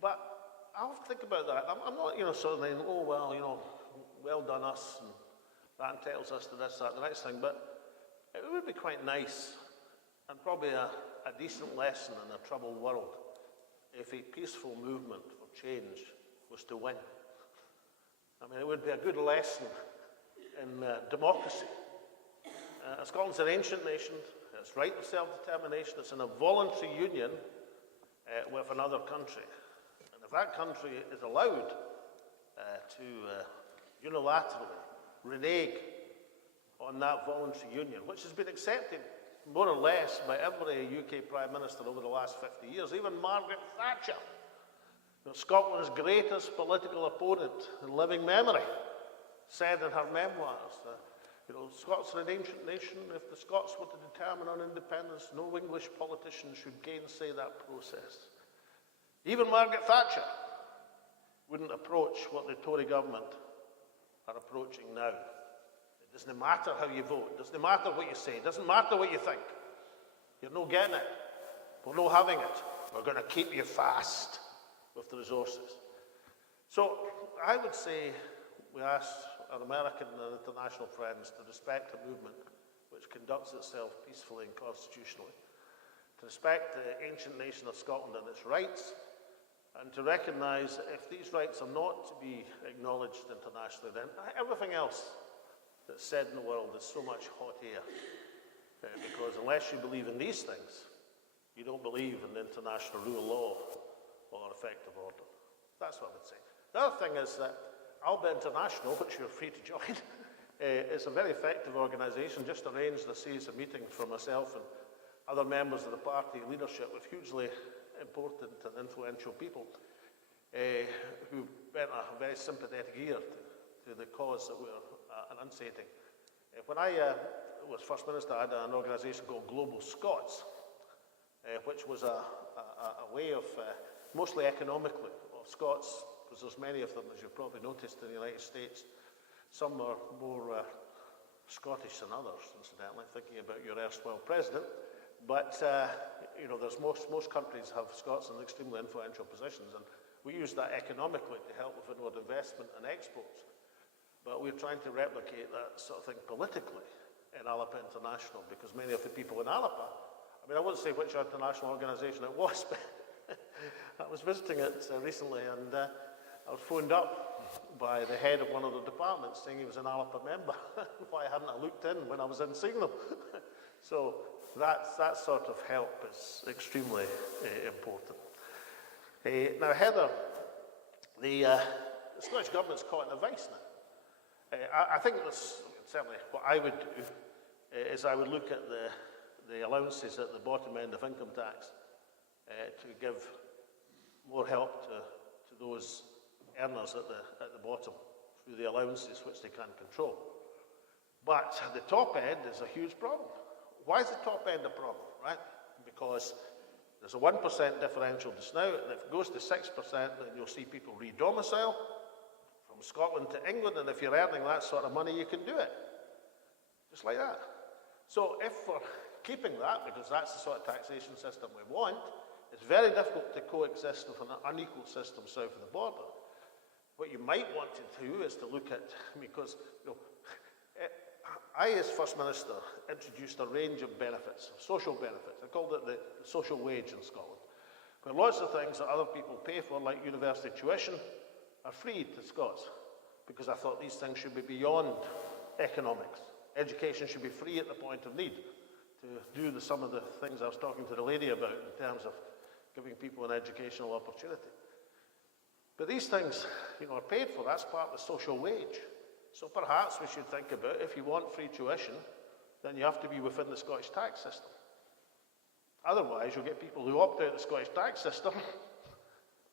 But I have to think about that. I'm not, sort of thinking, oh, well, well done us, and that entitles us to this, that, the next thing. But it would be quite nice, and probably a decent lesson in a troubled world, if a peaceful movement for change was to win. I mean, it would be a good lesson in democracy. Scotland's an ancient nation. It's right of self-determination. It's in a voluntary union with another country. And if that country is allowed to unilaterally renege on that voluntary union, which has been accepted more or less by every UK Prime Minister over the last 50 years, even Margaret Thatcher, Scotland's greatest political opponent in living memory, said in her memoirs, Scots are an ancient nation. If the Scots were to determine on independence, no English politician should gainsay that process. Even Margaret Thatcher wouldn't approach what the Tory government are approaching now. It doesn't matter how you vote. It doesn't matter what you say. It doesn't matter what you think. You're no getting it. We're no having it. We're going to keep you fast with the resources. So I would say we ask our American and international friends to respect a movement which conducts itself peacefully and constitutionally, to respect the ancient nation of Scotland and its rights, and to recognise that if these rights are not to be acknowledged internationally, then everything else that's said in the world is so much hot air. Because unless you believe in these things, you don't believe in the international rule of law or effective order. That's what I would say. The other thing is that Alba International, which you're free to join, is a very effective organisation. Just arranged a series of meetings for myself and other members of the party leadership with hugely important and influential people who bent a very sympathetic ear to the cause that we're enunciating. When I was First Minister, I had an organisation called Global Scots, which was a way of, mostly economically, of Scots, because there's many of them, as you've probably noticed, in the United States. Some are more Scottish than others, incidentally, thinking about your erstwhile president. But, you know, there's most countries have Scots in extremely influential positions, and we use that economically to help with inward investment and exports. But we're trying to replicate that sort of thing politically in Alba International, because many of the people in Alba, I mean, I won't say which international organisation it was, but I was visiting it recently, and I was phoned up by the head of one of the departments saying he was an Alba member. Why hadn't I looked in when I was in seeing them? So that sort of help is extremely important. Now, Heather, the Scottish Government's caught in a vice now. I think that's certainly what I would do, is I would look at the allowances at the bottom end of income tax to give more help to those earners at the bottom through the allowances which they can control. But the top end is a huge problem. Why is the top end a problem, right? Because there's a 1% differential just now, and if it goes to 6%, then you'll see people re-domicile from Scotland to England, and if you're earning that sort of money, you can do it. Just like that. So if we're keeping that, because that's the sort of taxation system we want, it's very difficult to coexist with an unequal system south of the border. What you might want to do is to look at, because I, as First Minister, introduced a range of benefits, social benefits. I called it the social wage in Scotland, where lots of things that other people pay for, like university tuition, are free to Scots, because I thought these things should be beyond economics. Education should be free at the point of need to do some of the things I was talking to the lady about in terms of giving people an educational opportunity. But these things, are paid for. That's part of the social wage. So perhaps we should think about, if you want free tuition, then you have to be within the Scottish tax system. Otherwise, you'll get people who opt out of the Scottish tax system,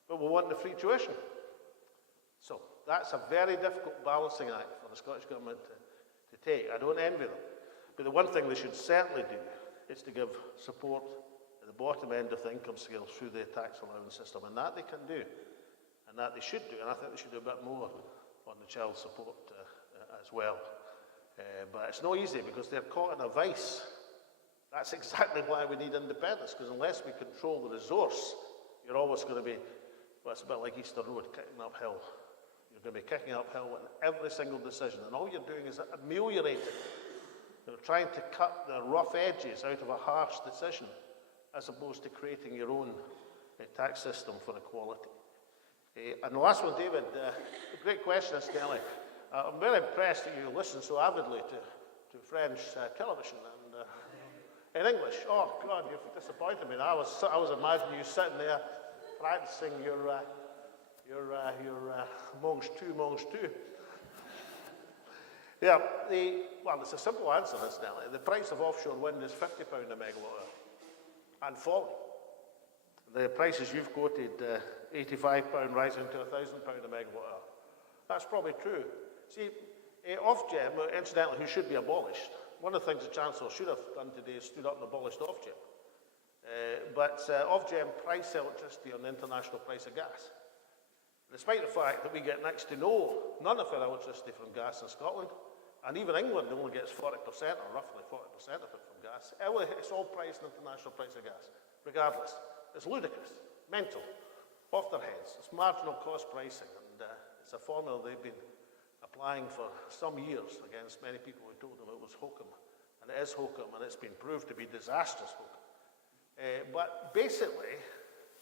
but will want the free tuition. So that's a very difficult balancing act for the Scottish Government to take. I don't envy them. But the one thing they should certainly do is to give support at the bottom end of the income scale through the tax allowance system, and that they can do, and that they should do, and I think they should do a bit more on the child support as well. But it's not easy, because they're caught in a vice. That's exactly why we need independence, because unless we control the resource, you're always going to be, well, it's a bit like Easter Road, kicking uphill. You're going to be kicking uphill in every single decision, and all you're doing is ameliorating. You're trying to cut the rough edges out of a harsh decision, as opposed to creating your own tax system for equality. And the last one, David, a great question, Stanley. I'm very impressed that you listen so avidly to French television and in English. Oh God, you've disappointed me. I was imagining you sitting there practicing your mange two. Yeah, well, it's a simple answer, incidentally. The price of offshore wind is £50 a megawatt hour and falling. The prices you've quoted, £85 rising to £1,000 a megawatt hour. That's probably true. See, Ofgem, incidentally, who should be abolished, one of the things the Chancellor should have done today is stood up and abolished Ofgem. But Ofgem price electricity on the international price of gas. Despite the fact that we get next to none of our electricity from gas in Scotland, and even England only gets 40%, or roughly 40% of it from gas. It's all priced in the international price of gas, regardless. It's ludicrous, mental, off their heads. It's marginal cost pricing, and it's a formula they've been applying for some years against many people who told them it was hokum. And it is hokum, and it's been proved to be disastrous hokum. But basically,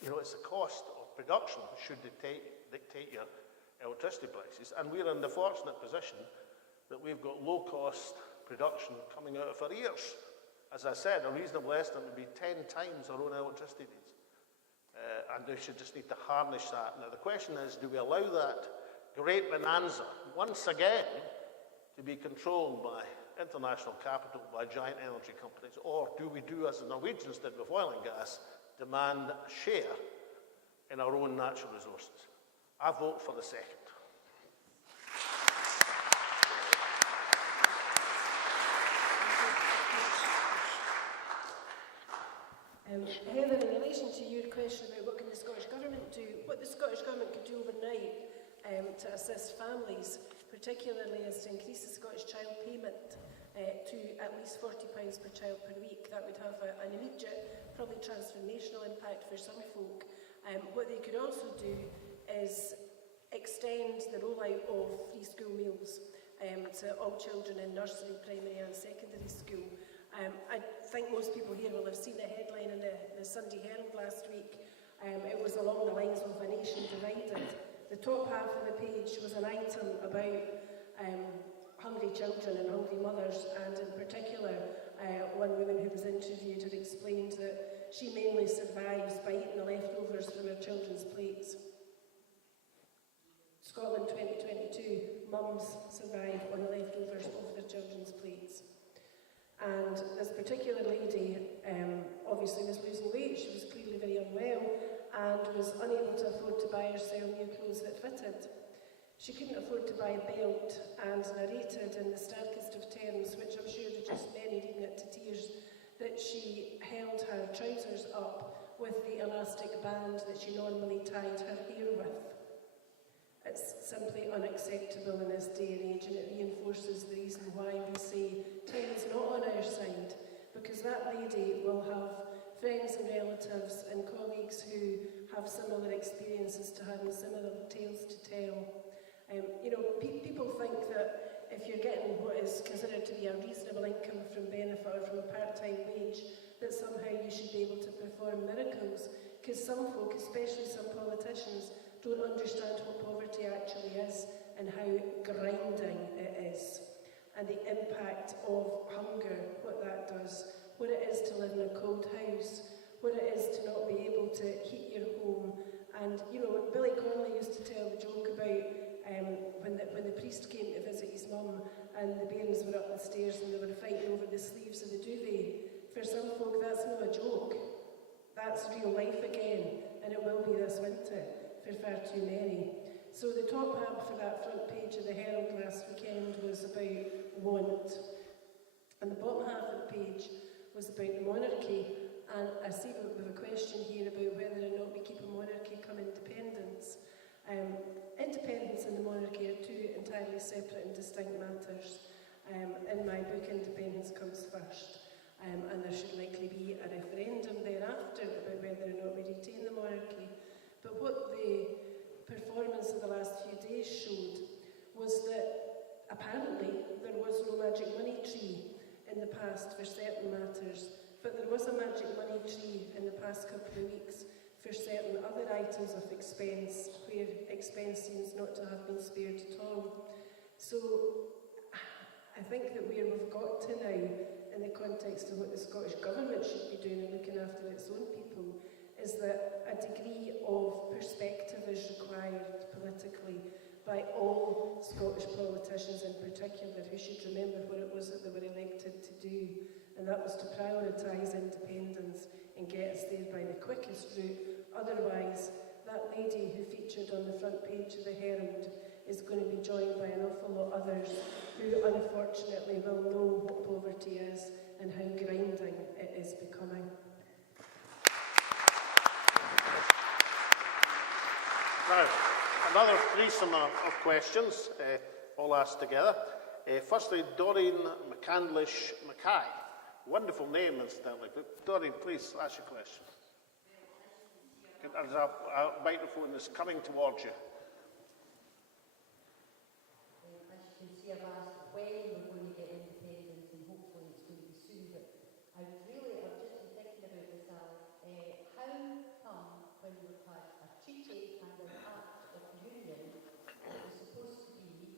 it's the cost of production should dictate your electricity prices, and we're in the fortunate position that we've got low-cost production coming out of our ears. As I said, a reasonable estimate would be 10 times our own electricity needs. And we should just need to harness that. Now, the question is, do we allow that great bonanza, once again, to be controlled by international capital, by giant energy companies, or do we do as the Norwegians did with oil and gas, demand a share in our own natural resources? I vote for the second. Heather, in relation to your question about what can the Scottish Government do, what the Scottish Government could do overnight to assist families, particularly as to increase the Scottish child payment to at least £40 per child per week. That would have an immediate, probably transformational impact for some folk. What they could also do is extend the rollout of free school meals to all children in nursery, primary and secondary school. I think most people here will have seen a headline in the Sunday Herald last week. It was along the lines of a nation divided. The top half of the page was an item about hungry children and hungry mothers, and in particular, one woman who was interviewed had explained that she mainly survives by eating the leftovers from her children's plates. Scotland 2022, mums survive on the leftovers of their children's plates. And this particular lady obviously was losing weight. She was clearly very unwell and was unable to afford to buy herself new clothes that fitted. She couldn't afford to buy a belt and narrated in the starkest of terms, which I'm sure reduced many reading it to tears, that she held her trousers up with the elastic band that she normally tied her hair with. It's simply unacceptable in this day and age, and it reinforces the reason why we say time is not on our side, because that lady will have friends and relatives and colleagues who have similar experiences to her and similar tales to tell. People think that if you're getting what is considered to be a reasonable income from benefit or from a part-time wage, that somehow you should be able to perform miracles, because some folk, especially some politicians, don't understand what poverty actually is and how grinding it is, and the impact of hunger, what that does, what it is to live in a cold house, what it is to not be able to heat your home. And, Billy Connolly used to tell the joke about when the priest came to visit his mum and the bairns were up the stairs and they were fighting over the sleeves of the duvet. For some folk, that's not a joke. That's real life again, and it will be this winter for far too many. So the top half for that front page of the Herald last weekend was about want, and the bottom half of the page was about the monarchy. And I see we have a question here about whether or not we keep a monarchy come independence. Independence and the monarchy are two entirely separate and distinct matters. In my book, independence comes first, and there should likely be a referendum thereafter about whether or not we retain the monarchy. But what the performance of the last few days showed was that apparently there was no magic money tree in the past for certain matters, but there was a magic money tree in the past couple of weeks for certain other items of expense, where expense seems not to have been spared at all. So I think that where we've got to now, in the context of what the Scottish Government should be doing and looking after its own people, is that a degree of perspective is required politically by all Scottish politicians in particular, who should remember what it was that they were elected to do, and that was to prioritise independence and get us there by the quickest route. Otherwise, that lady who featured on the front page of the Herald is going to be joined by an awful lot others who unfortunately will know what poverty is and how grinding it is becoming. Now, another threesome of questions, all asked together. Firstly, Doreen McCandlish Mackay. Wonderful name, incidentally. But Doreen, please ask your question. There's a microphone that's coming towards you. As you can see, I've asked when we're going to get independence, and hopefully it's going to be soon. But I've just been thinking about this, Alex. How come when we've had a treaty and an act of union that was supposed to be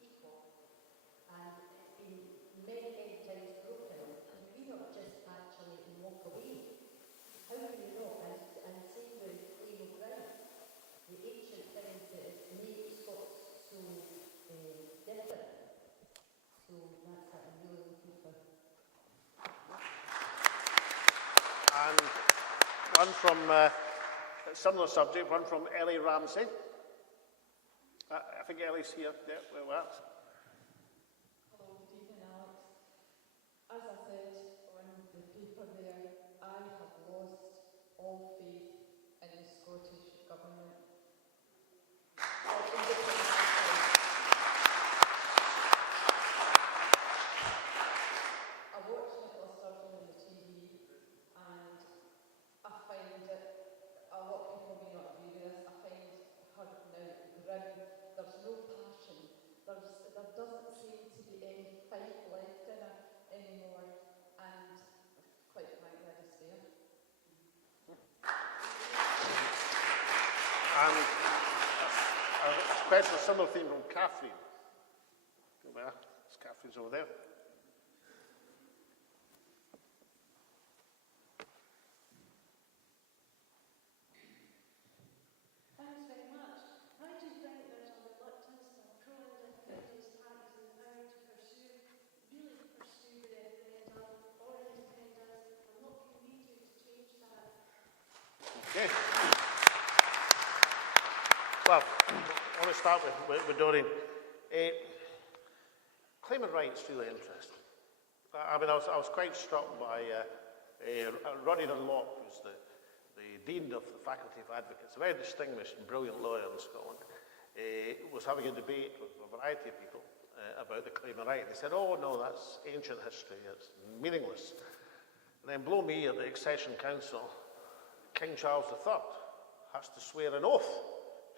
equal, and it's been many, many times broken, can we not just actually walk away? How can we not? And same with claim of ground. The ancient things that make Scots so different. So that's what I'm really looking for. And one from a similar subject, one from Ellie Ramsey. I think Ellie's here. Yeah, well, that's. Hello, good evening, Alex. As I said on the paper there, I have lost all faith in the Scottish Government. special similar theme from Catherine. Over there. Catherine's over there. Thanks very much. Why do you think there's a reluctance of pro-independence parties in power to pursue the referendum or independence, and what can we do to change that? Okay. Well, I want to start with Doreen. Claimant rights really interesting. I mean, I was quite struck by Roddy Dunlop, who's the Dean of the Faculty of Advocates, a very distinguished and brilliant lawyer in Scotland, was having a debate with a variety of people about the claimant right. They said, oh no, that's ancient history, it's meaningless. And then blow me, at the Accession Council, King Charles III has to swear an oath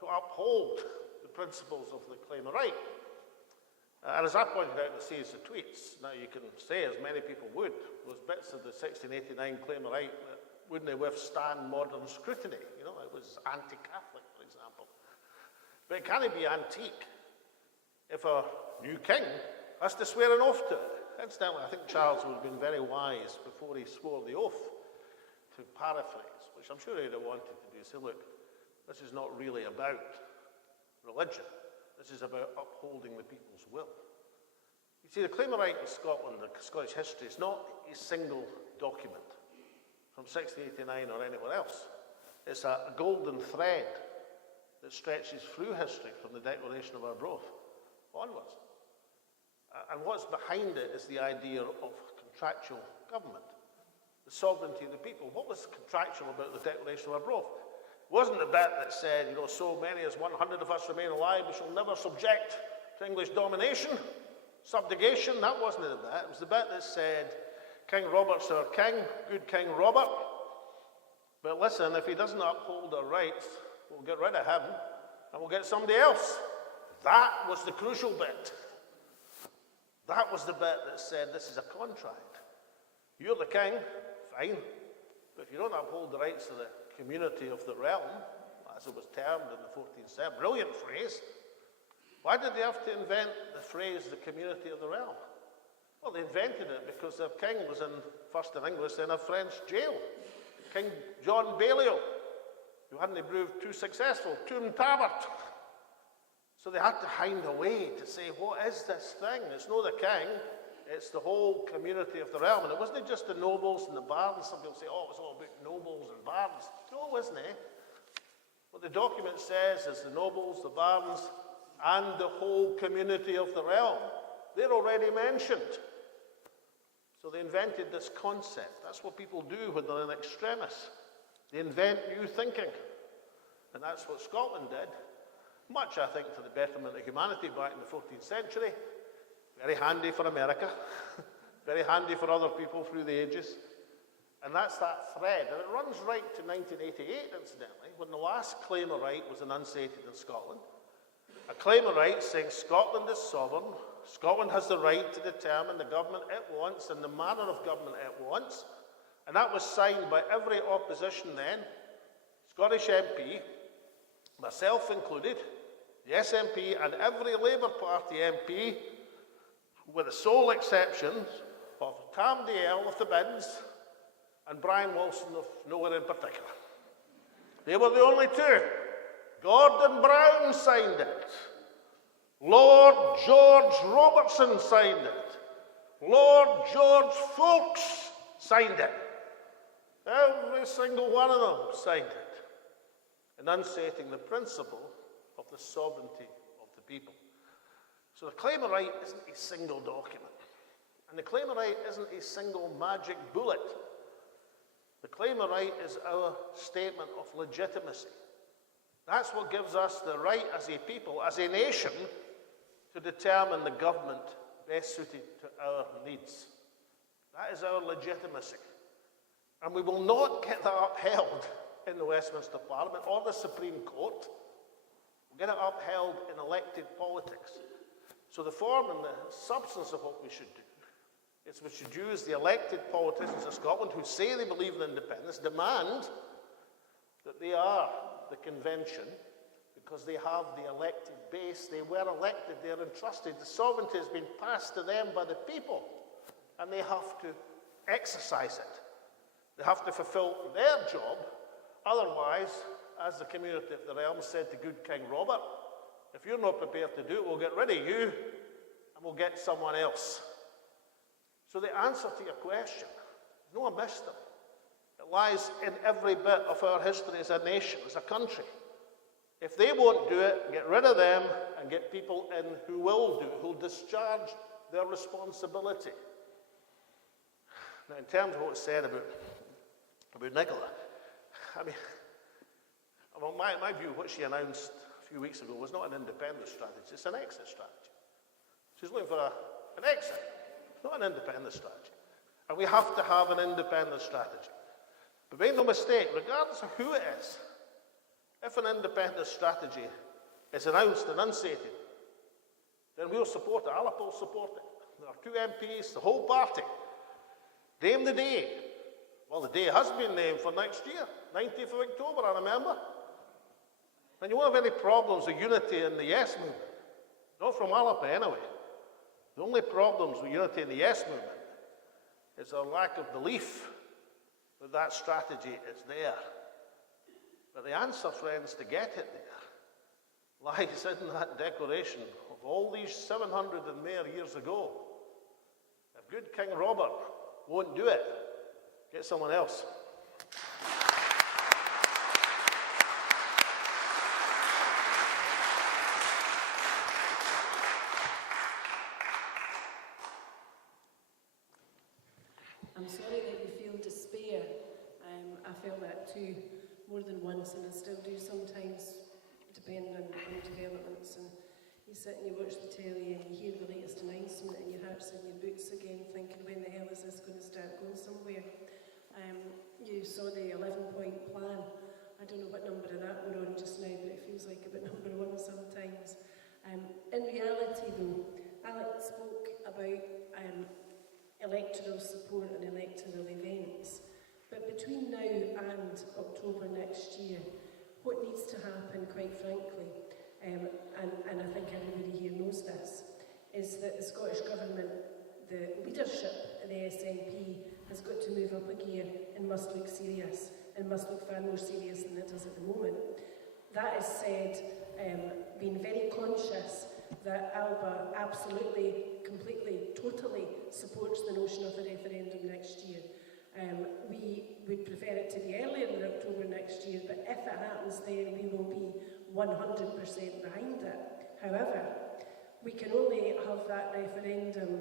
to uphold the principles of the claimant right. And as I pointed out in a series of tweets, now you can say, as many people would, those bits of the 1689 claimant right wouldn't they withstand modern scrutiny? You know, it was anti-Catholic, for example. But it can't be antique if a new king has to swear an oath to it. Incidentally, I think Charles would have been very wise before he swore the oath to paraphrase, which I'm sure he'd have wanted to do. Say, look, this is not really about religion. This is about upholding the people's will. You see, the claimant right in Scotland, the Scottish history, is not a single document from 1689 or anywhere else. It's a golden thread that stretches through history from the Declaration of Arbroath onwards. And what's behind it is the idea of contractual government, the sovereignty of the people. What was contractual about the Declaration of Arbroath? It wasn't the bit that said, you know, so many as 100 of us remain alive, we shall never subject to English domination, subjugation. That wasn't the bit. It was the bit that said, King Robert's our king, good King Robert. But listen, if he doesn't uphold our rights, we'll get rid of him and we'll get somebody else. That was the crucial bit. That was the bit that said, this is a contract. You're the king, fine, but if you don't uphold the rights of the community of the realm, as it was termed in the 14th century, brilliant phrase. Why did they have to invent the phrase, the community of the realm? Well, they invented it because their king was first in English, then a French jail. King John Balliol, who hadn't proved too successful, Toom Tabart. So they had to find a way to say, what is this thing? It's not the king, it's the whole community of the realm. And it wasn't just the nobles and the barons. Some people say, oh, it was all about nobles and barons. No, it wasn't, eh? What the document says is the nobles, the barons, and the whole community of the realm. They're already mentioned. So they invented this concept. That's what people do when they're in extremis. They invent new thinking. And that's what Scotland did. Much, I think, to the betterment of humanity back in the 14th century. Very handy for America. Very handy for other people through the ages. And that's that thread. And it runs right to 1988, incidentally, when the last claim of right was enunciated in Scotland. A claim of right saying Scotland is sovereign. Scotland has the right to determine the government it wants and the manner of government it wants. And that was signed by every opposition then, Scottish MP, myself included, the SNP and every Labour Party MP, with the sole exceptions of Tam Dalyell of the Bins and Brian Wilson of nowhere in particular. They were the only two. Gordon Brown signed it. Lord George Robertson signed it. Lord George Foulkes signed it. Every single one of them signed it, enunciating the principle of the sovereignty of the people. So the claim of right isn't a single document. And the claim of right isn't a single magic bullet. The claim of right is our statement of legitimacy. That's what gives us the right as a people, as a nation, to determine the government best suited to our needs. That is our legitimacy. And we will not get that upheld in the Westminster Parliament or the Supreme Court. We'll get it upheld in elected politics. So the form and the substance of what we should do is we should use the elected politicians of Scotland who say they believe in independence, demand that they are the convention because they have the elected base. They were elected, they're entrusted. The sovereignty has been passed to them by the people, and they have to exercise it. They have to fulfill their job. Otherwise, as the community of the realm said to good King Robert, if you're not prepared to do it, we'll get rid of you and we'll get someone else. So the answer to your question is no mystery. It lies in every bit of our history as a nation, as a country. If they won't do it, get rid of them and get people in who will do it, who will discharge their responsibility. Now, in terms of what was said about Nicola, I mean, well, my view of what she announced a few weeks ago was not an independent strategy, it's an exit strategy. She's looking for an exit, not an independent strategy. And we have to have an independent strategy. But make no mistake, regardless of who it is, if an independent strategy is announced and unsated, then we'll support it. Alba will support it. There are 2 MPs, the whole party. Name the day. Well, the day has been named for next year, 19th of October, I remember. And you won't have any problems with unity in the Yes movement. Not from Alba, anyway. The only problems with unity in the Yes movement is a lack of belief that strategy is there. But the answer, friends, to get it there lies in that declaration of all these 700 and more years ago. If good King Robert won't do it, get someone else. I'm sorry that you feel despair. I felt that too more than once, and I still do sometimes, depending on developments. And you sit and you watch the telly and you hear the latest announcement and your heart's in your boots again, thinking, when the hell is this going to start going somewhere? You saw the 11-point plan. I don't know what number of that we're on just now, but it feels like about number 1 sometimes. In reality, though, Alex spoke about electoral support and electoral events. But between now and October next year, what needs to happen, quite frankly, and I think everybody here knows this, is that the Scottish Government, the leadership of the SNP, has got to move up a gear and must look serious, and must look far more serious than it does at the moment. That is said, being very conscious that Alba absolutely, completely, totally supports the notion of a referendum next year. We would prefer it to be earlier than October next year, but if it happens then, we will be 100% behind it. However, we can only have that referendum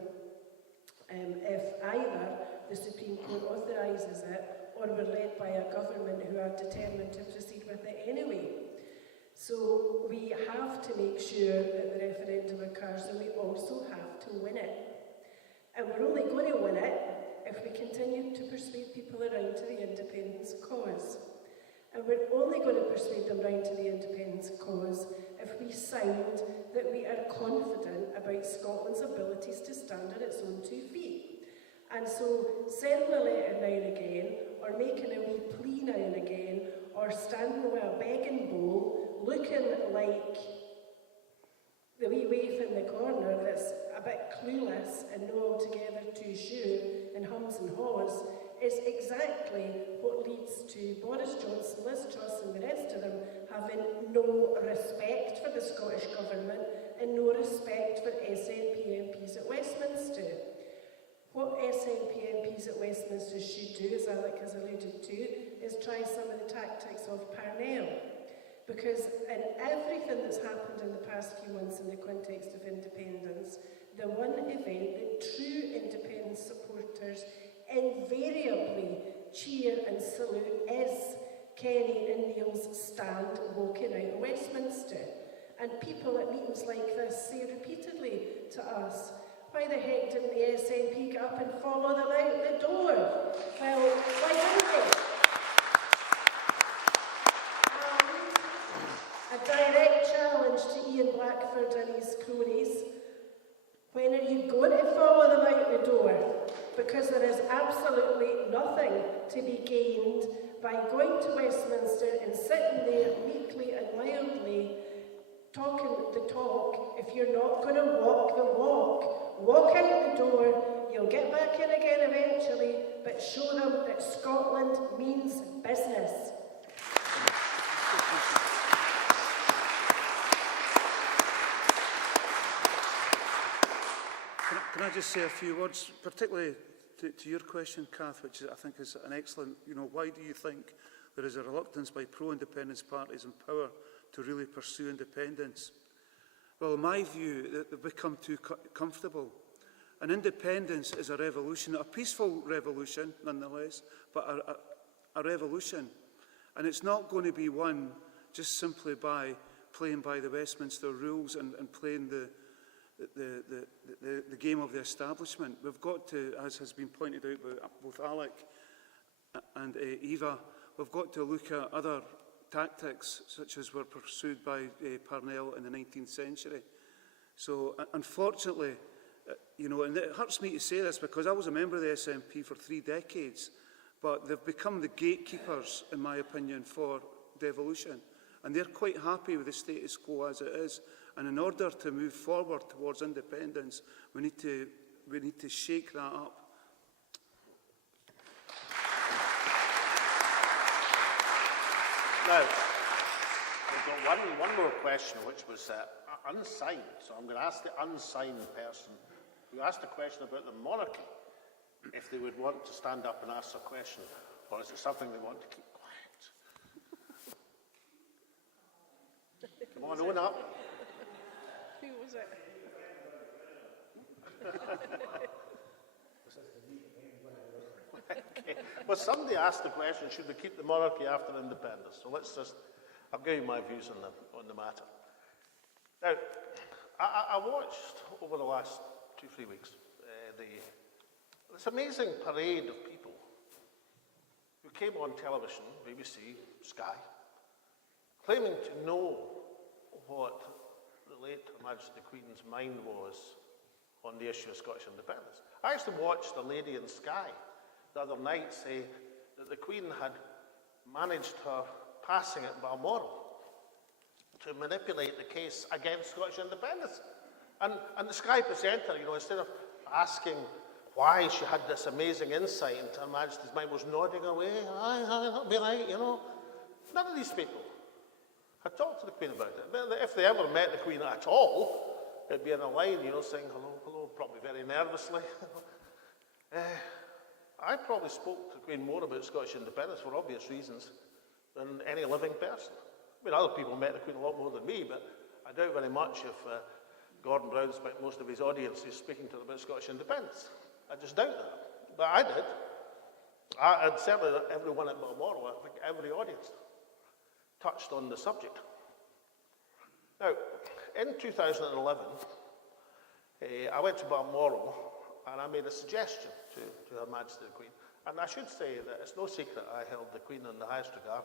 if either the Supreme Court authorises it, or we're led by a government who are determined to proceed with it anyway. So we have to make sure that the referendum occurs, and we also have to win it. And we're only going to win it if we continue to persuade people around to the independence cause. And we're only going to persuade them round to the independence cause if we sound that we are confident about Scotland's abilities to stand on its own 2 feet. And so sending a letter now and again, or making a wee plea now and again, or standing with a begging bowl, looking like the wee waif in the corner that's a bit clueless and not altogether too sure and hums and haws, is exactly what leads to Boris Johnson, Liz Truss and the rest of them having no respect for the Scottish Government and no respect for SNP MPs at Westminster. What SNP MPs at Westminster should do, as Alex has alluded to, is try some of the tactics of Parnell. Because in everything that's happened in the past few months in the context of independence, the one event that true independence supporters invariably cheer and salute is Kenny and Neil's stand walking out of Westminster. And people at meetings like this say repeatedly to us, why the heck didn't the SNP get up and follow them out the door? Well, why didn't they? A direct challenge to Ian Blackford and his cronies. When are you going to follow them out the door? Because there is absolutely nothing to be gained by going to Westminster and sitting there meekly and mildly talking the talk if you're not going to walk the walk. Walk out the door, you'll get back in again eventually, but show them that Scotland means business. Can I just say a few words, particularly to your question, Kath, which I think is an excellent, why do you think there is a reluctance by pro-independence parties in power to really pursue independence? Well, in my view, they've become too comfortable. And independence is a revolution, a peaceful revolution, nonetheless, but a revolution. And it's not going to be won just simply by playing by the Westminster rules and playing the game of the establishment. We've got to, as has been pointed out by both Alec and Eva, we've got to look at other tactics such as were pursued by Parnell in the 19th century. So unfortunately, and it hurts me to say this because I was a member of the SNP for 3 decades, but they've become the gatekeepers, in my opinion, for devolution. And they're quite happy with the status quo as it is. And in order to move forward towards independence, we need to shake that up. Now, we've got one more question, which was unsigned. So I'm going to ask the unsigned person who asked a question about the monarchy if they would want to stand up and ask a question, or is it something they want to keep quiet? Come on, own up. Who was it? Okay. Well, somebody asked the question, should we keep the monarchy after independence? So I'll give you my views on the matter. Now, I watched over the last 2-3 weeks this amazing parade of people who came on television, BBC, Sky, claiming to know what the late Her Majesty the Queen's mind was on the issue of Scottish independence. I actually watched a lady in Sky the other night say that the Queen had managed her passing at Balmoral to manipulate the case against Scottish independence. And the Sky presenter, instead of asking why she had this amazing insight into Her Majesty's mind, was nodding away. Aye, that'll be right, None of these people had talked to the Queen about it. If they ever met the Queen at all, it'd be in a line, saying hello, hello, probably very nervously. I probably spoke to the Queen more about Scottish independence for obvious reasons than any living person. I mean, other people met the Queen a lot more than me, but I doubt very much if Gordon Brown spent most of his audience speaking to them about Scottish independence. I just doubt that. But I did. And certainly everyone at Balmoral, I think every audience, touched on the subject. Now, in 2011, I went to Balmoral and I made a suggestion to Her Majesty the Queen. And I should say that it's no secret I held the Queen in the highest regard.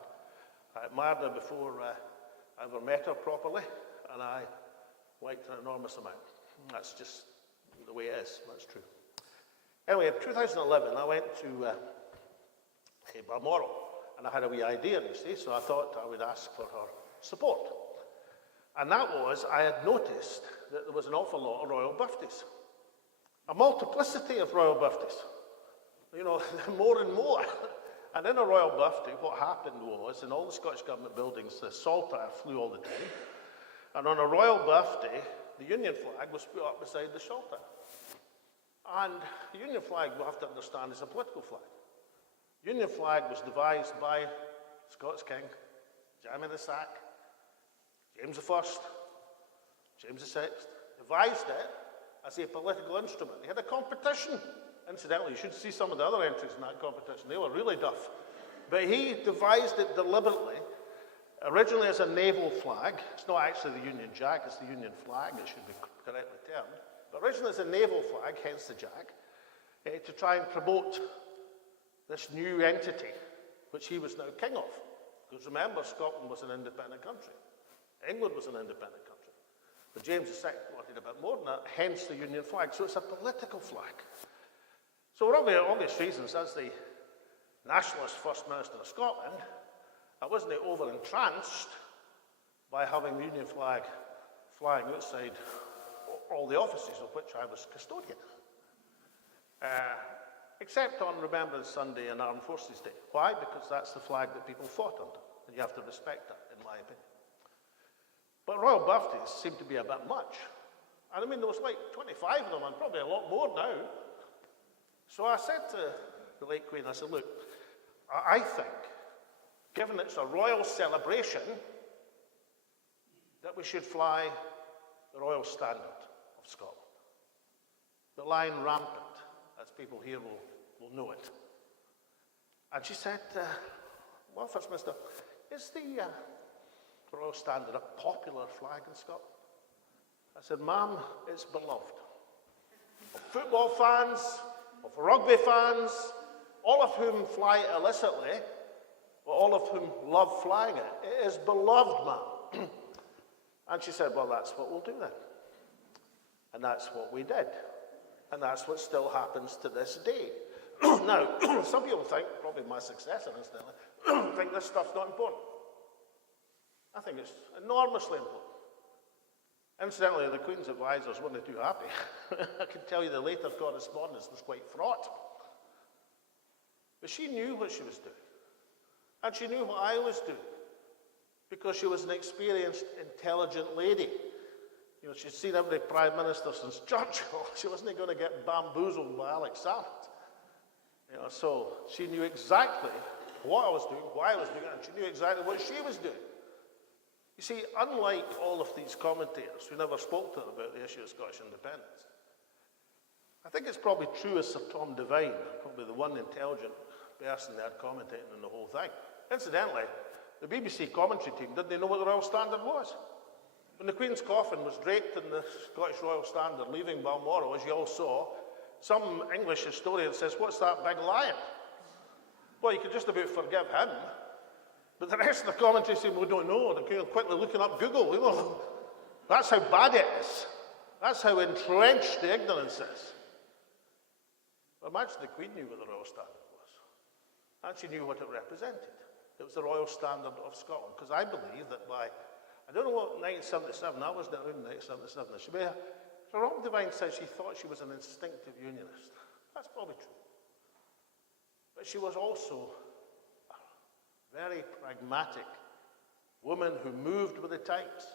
I admired her before I ever met her properly, and I liked her an enormous amount. That's just the way it is, that's true. Anyway, in 2011, I went to Balmoral, and I had a wee idea, you see, so I thought I would ask for her support. And that was, I had noticed that there was an awful lot of royal birthdays. A multiplicity of royal birthdays. More and more. And in a royal birthday, what happened was, in all the Scottish Government buildings, the saltire flew all the time. And on a royal birthday, the Union flag was put up beside the saltire. And the Union flag, we'll have to understand, is a political flag. The Union flag was devised by Scots King, Jamie the Sack, James I, James VI, devised it as a political instrument. They had a competition. Incidentally, you should see some of the other entries in that competition. They were really duff. But he devised it deliberately, originally as a naval flag. It's not actually the Union Jack, it's the Union flag, it should be correctly termed. But originally as a naval flag, hence the Jack, to try and promote this new entity, which he was now king of. Because remember, Scotland was an independent country. England was an independent country. But James II wanted a bit more than that, hence the Union flag. So it's a political flag. So for obvious reasons, as the nationalist First Minister of Scotland, I wasn't over-entranced by having the Union flag flying outside all the offices of which I was custodian. Except on Remembrance Sunday and Armed Forces Day. Why? Because that's the flag that people fought under, and you have to respect that, in my opinion. But royal birthdays seem to be a bit much. And I mean, there was like 25 of them, and probably a lot more now. So I said to the late Queen, I said, look, I think, given it's a royal celebration, that we should fly the Royal Standard of Scotland. The line rampant, as people here will know it. And she said, well, First Minister, is the Royal Standard a popular flag in Scotland? I said, ma'am, it's beloved. Of football fans, of rugby fans, all of whom fly it illicitly, but all of whom love flying it. It is beloved, ma'am. And she said, well, that's what we'll do then. And that's what we did. And that's what still happens to this day. Now, some people think, probably my successor incidentally, think this stuff's not important. I think it's enormously important. Incidentally, the Queen's advisors weren't too happy. I can tell you the later correspondence was quite fraught. But she knew what she was doing. And she knew what I was doing. Because she was an experienced, intelligent lady. You know, she'd seen every Prime Minister since Churchill. She wasn't going to get bamboozled by Alex Salmond. You know, so she knew exactly what I was doing, why I was doing it, and she knew exactly what she was doing. You see, unlike all of these commentators who never spoke to her about the issue of Scottish independence, I think it's probably true as Sir Tom Devine, probably the one intelligent person they had commentating on the whole thing. Incidentally, the BBC commentary team, did they know what the Royal Standard was? When the Queen's coffin was draped in the Scottish Royal Standard leaving Balmoral, as you all saw, some English historian says, what's that big lion? Well, you could just about forgive him. But the rest of the commentary say, we don't know. They're quickly looking up Google. You know, that's how bad it is. That's how entrenched the ignorance is. But imagine the Queen knew what the Royal Standard was. And she knew what it represented. It was the Royal Standard of Scotland. Because I believe that by, I don't know what 1977, I wasn't around in 1977. Sir Robert Devine said she thought she was an instinctive unionist. That's probably true. But she was also a very pragmatic woman who moved with the times.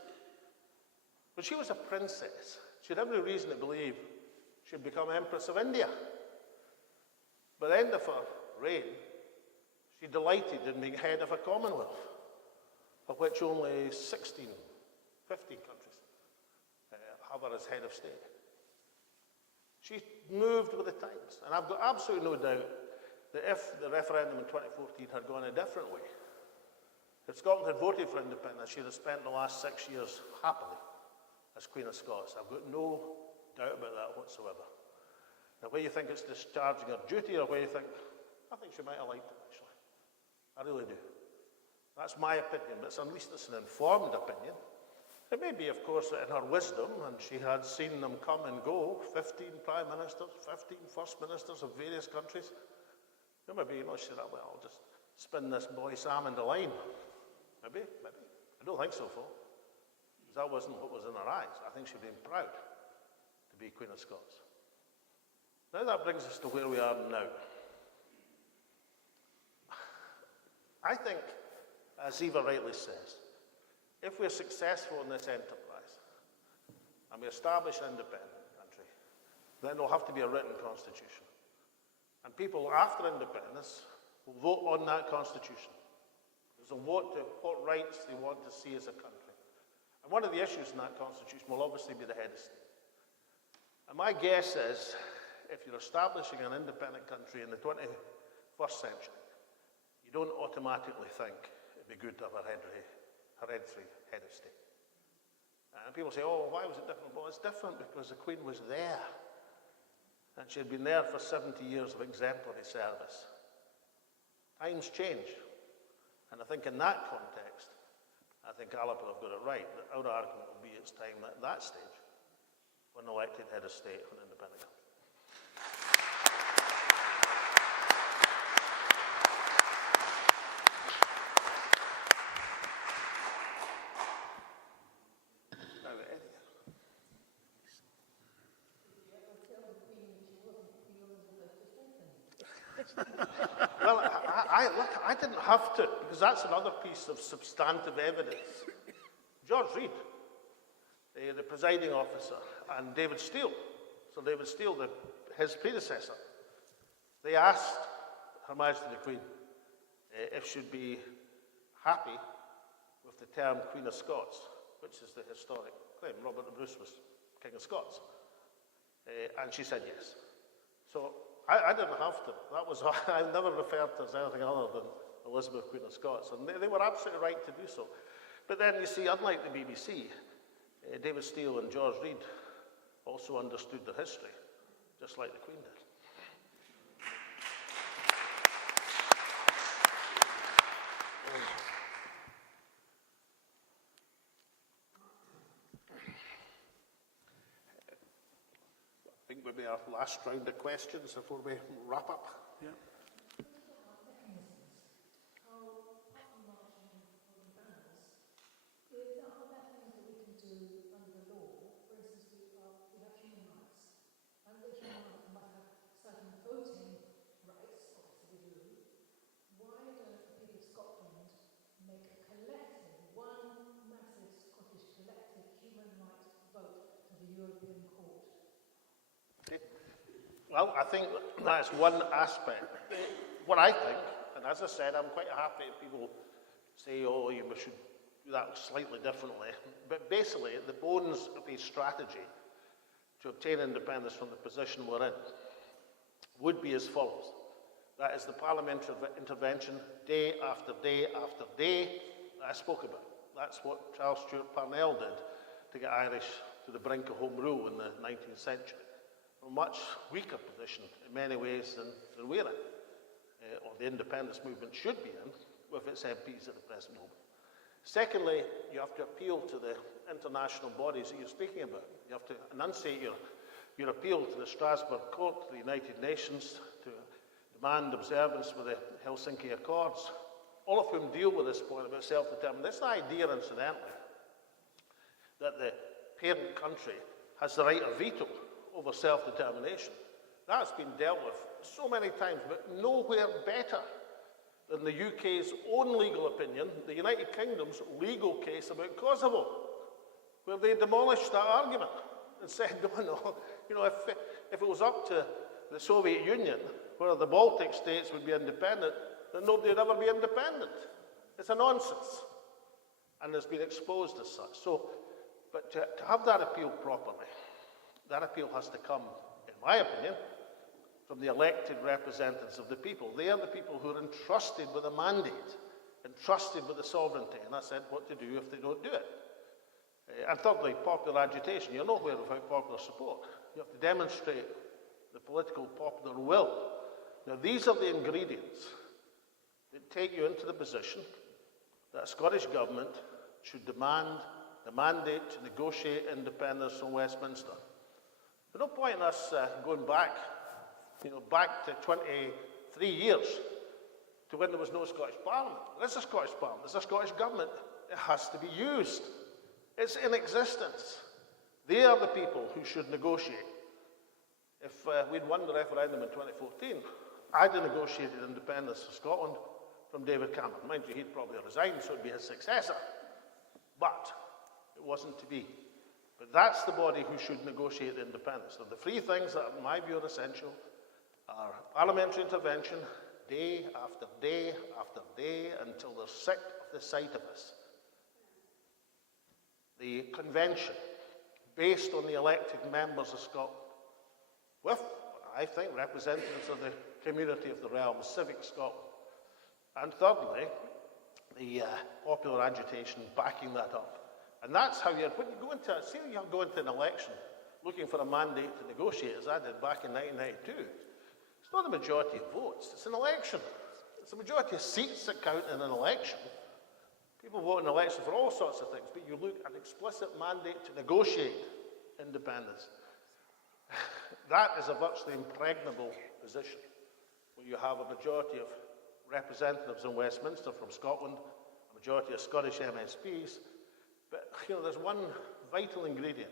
But she was a princess. She had every reason to believe she'd become Empress of India. By the end of her reign, she delighted in being head of a Commonwealth, of which only 15 countries have her as head of state. She moved with the times, and I've got absolutely no doubt that if the referendum in 2014 had gone a different way, if Scotland had voted for independence, she'd have spent the last 6 years happily as Queen of Scots. I've got no doubt about that whatsoever. Now, whether you think it's discharging her duty or whether you think, I think she might have liked it, actually. I really do. That's my opinion, but at least it's an informed opinion. It may be, of course, that in her wisdom, and she had seen them come and go, 15 Prime Ministers, 15 First Ministers of various countries. Maybe, she said, well, I'll just spin this boy Salmond a line. Maybe. I don't think so, Phil. Because that wasn't what was in her eyes. I think she'd been proud to be Queen of Scots. Now that brings us to where we are now. I think, as Eva rightly says, if we're successful in this enterprise, and we establish an independent country, then there'll have to be a written constitution. And people after independence will vote on that constitution. They'll vote to what rights they want to see as a country. And one of the issues in that constitution will obviously be the head of state. And my guess is, if you're establishing an independent country in the 21st century, you don't automatically think it'd be good to have a hereditary head of state. And people say, oh, why was it different? Well, it's different because the Queen was there. And she had been there for 70 years of exemplary service. Times change. And I think in that context, I think Alba have got it right, that our argument will be it's time at that stage for an elected head of state of an independent country. Well, look, I didn't have to, because that's another piece of substantive evidence. George Reid, the presiding officer, and David Steele, Sir David Steele, his predecessor, they asked Her Majesty the Queen if she'd be happy with the term Queen of Scots, which is the historic claim. Robert the Bruce was King of Scots. And she said yes. So I didn't have to. That was I never referred to as anything other than Elizabeth, Queen of Scots, and they were absolutely right to do so. But then you see, unlike the BBC, David Steele and George Reid also understood their history, just like the Queen did. I think we'll be our last round of questions before we wrap up. Yeah. Well, I think that's one aspect. What I think, and as I said, I'm quite happy if people say, oh, we should do that slightly differently. But basically, the bones of a strategy to obtain independence from the position we're in would be as follows. That is the parliamentary intervention day after day after day that I spoke about. That's what Charles Stewart Parnell did to get Irish to the brink of home rule in the 19th century. A much weaker position in many ways than we're in, or the independence movement should be in, with its MPs at the present moment. Secondly, you have to appeal to the international bodies that you're speaking about. You have to enunciate your appeal to the Strasbourg Court, to the United Nations, to demand observance with the Helsinki Accords, all of whom deal with this point about self-determination. This idea, incidentally, that the parent country has the right of veto over self-determination. That's been dealt with so many times, but nowhere better than the UK's own legal opinion, the United Kingdom's legal case about Kosovo, where they demolished that argument and said, no, if it was up to the Soviet Union, where the Baltic states would be independent, then nobody would ever be independent. It's a nonsense, and it's been exposed as such. So, but to have that appeal properly, that appeal has to come, in my opinion, from the elected representatives of the people. They are the people who are entrusted with a mandate, entrusted with the sovereignty, and I said what to do if they don't do it. And thirdly, popular agitation. You're nowhere without popular support. You have to demonstrate the political popular will. Now, these are the ingredients that take you into the position that a Scottish government should demand the mandate to negotiate independence from Westminster. There's no point in us going back, back to 23 years to when there was no Scottish Parliament. There's a Scottish Parliament, there's a Scottish government. It has to be used. It's in existence. They are the people who should negotiate. If we'd won the referendum in 2014, I'd have negotiated independence for Scotland from David Cameron. Mind you, he'd probably resign, so it'd be his successor. But it wasn't to be. But that's the body who should negotiate the independence. And the three things that, in my view, are essential are parliamentary intervention, day after day after day, until they're sick of the sight of us. The convention, based on the elected members of Scotland, with, I think, representatives of the community of the realm, civic Scotland. And thirdly, the popular agitation backing that up. And that's how when you go into, say you go into an election looking for a mandate to negotiate, as I did back in 1992, it's not the majority of votes, it's an election. It's the majority of seats that count in an election. People vote in elections for all sorts of things, but you look at an explicit mandate to negotiate independence. That is a virtually impregnable position, where you have a majority of representatives in Westminster from Scotland, a majority of Scottish MSPs, but there's one vital ingredient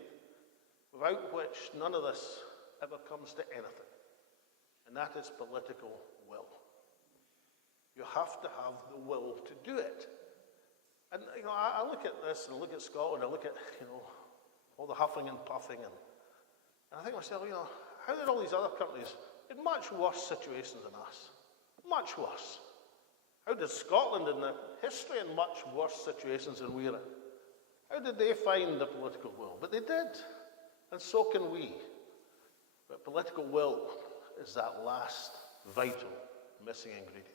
without which none of this ever comes to anything, and that is political will. You have to have the will to do it. And, I look at this, and I look at Scotland, I look at, all the huffing and puffing, and I think to myself, how did all these other countries in much worse situations than us? Much worse. How did Scotland in the history in much worse situations than we are in? How did they find the political will? But they did, and so can we. But political will is that last vital missing ingredient.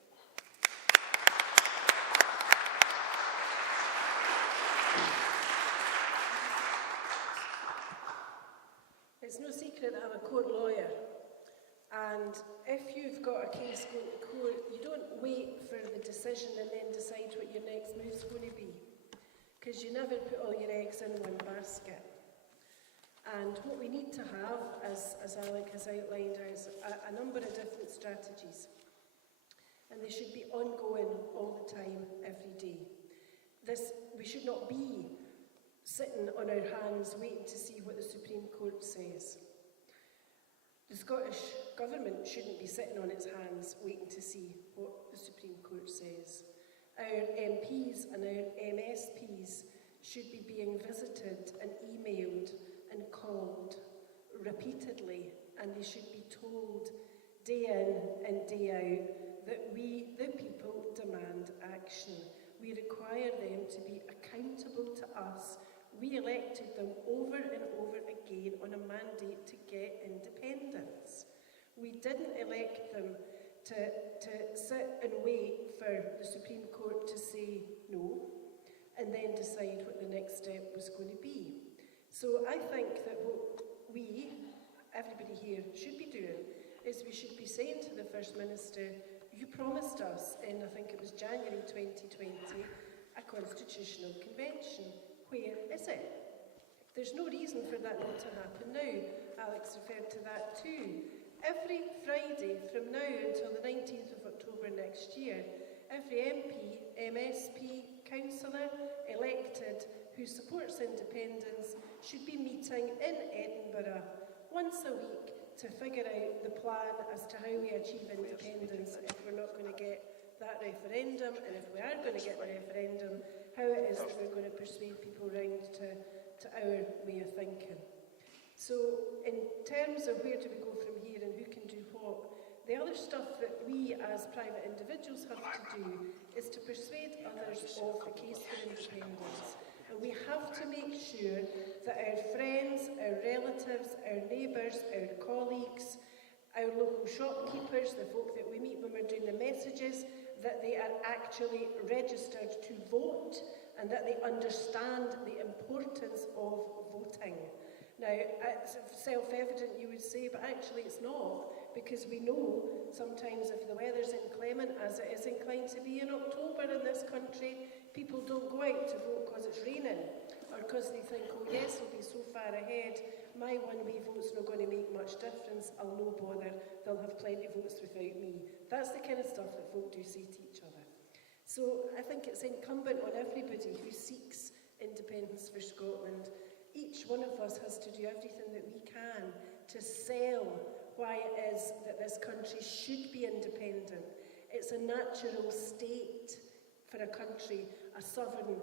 It's no secret that I'm a court lawyer, and if you've got a case going to court, you don't wait for the decision and then decide what your next move's going to be, because you never put all your eggs in one basket. And what we need to have, as Alex has outlined, is a number of different strategies, and they should be ongoing all the time, every day. We should not be sitting on our hands waiting to see what the Supreme Court says. The Scottish Government shouldn't be sitting on its hands waiting to see what the Supreme Court says. Our MPs and our MSPs should be being visited and emailed and called repeatedly, and they should be told day in and day out that we, the people, demand action. We require them to be accountable to us. We elected them over and over again on a mandate to get independence. We didn't elect them to sit and wait for the Supreme Court to say no and then decide what the next step was going to be. So I think that what we, everybody here, should be doing is we should be saying to the First Minister, you promised us in, I think it was January 2020, a constitutional convention. Where is it? There's no reason for that not to happen now. Alex referred to that too. Every Friday from now until the 19th of October next year, every MP, MSP, councillor, elected who supports independence should be meeting in Edinburgh once a week to figure out the plan as to how we achieve independence if we're not going to get that referendum, and if we are going to get the referendum, how it is that we're going to persuade people round to our way of thinking. So in terms of where do we go from here and who can do what, the other stuff that we as private individuals have to do is to persuade others of the case for independence. And we have to make sure that our friends, our relatives, our neighbours, our colleagues, our local shopkeepers, the folk that we meet when we're doing the messages, that they are actually registered to vote and that they understand the importance of voting. Now, it's self-evident, you would say, but actually it's not, because we know sometimes if the weather's inclement, as it is inclined to be in October in this country, people don't go out to vote because it's raining, or because they think, oh yes, we'll be so far ahead, my one wee vote's not going to make much difference, I'll no bother, they'll have plenty of votes without me. That's the kind of stuff that folk do say to each other. So I think it's incumbent on everybody who seeks independence for Scotland. Each one of us has to do everything that we can to sell why it is that this country should be independent. It's a natural state for a country, a sovereign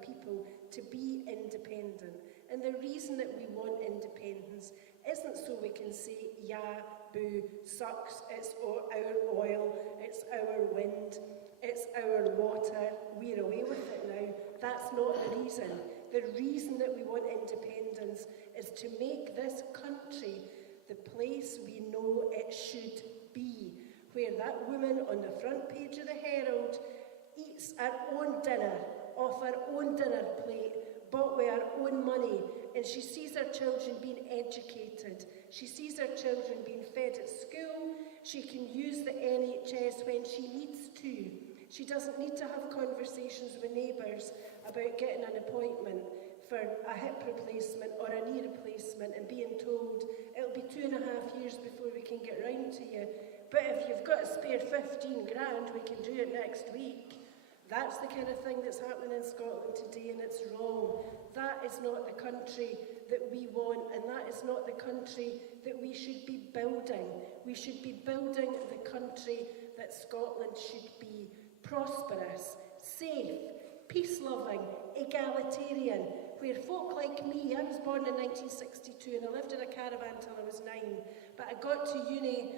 people, to be independent. And the reason that we want independence isn't so we can say, yeah, boo, sucks, it's our oil, it's our wind, it's our water, we're away with it now. That's not the reason. The reason that we want independence is to make this country the place we know it should be, where that woman on the front page of the Herald eats her own dinner off her own dinner plate, bought with her own money, and she sees her children being educated. She sees her children being fed at school. She can use the NHS when she needs to. She doesn't need to have conversations with neighbours about getting an appointment for a hip replacement or a knee replacement and being told it'll be 2.5 years before we can get round to you. But if you've got a spare 15 grand, we can do it next week. That's the kind of thing that's happening in Scotland today, and it's wrong. That is not the country that we want, and that is not the country that we should be building. We should be building the country that Scotland should be: prosperous, safe, peace-loving, egalitarian, where folk like me, I was born in 1962 and I lived in a caravan till I was 9, but I got to uni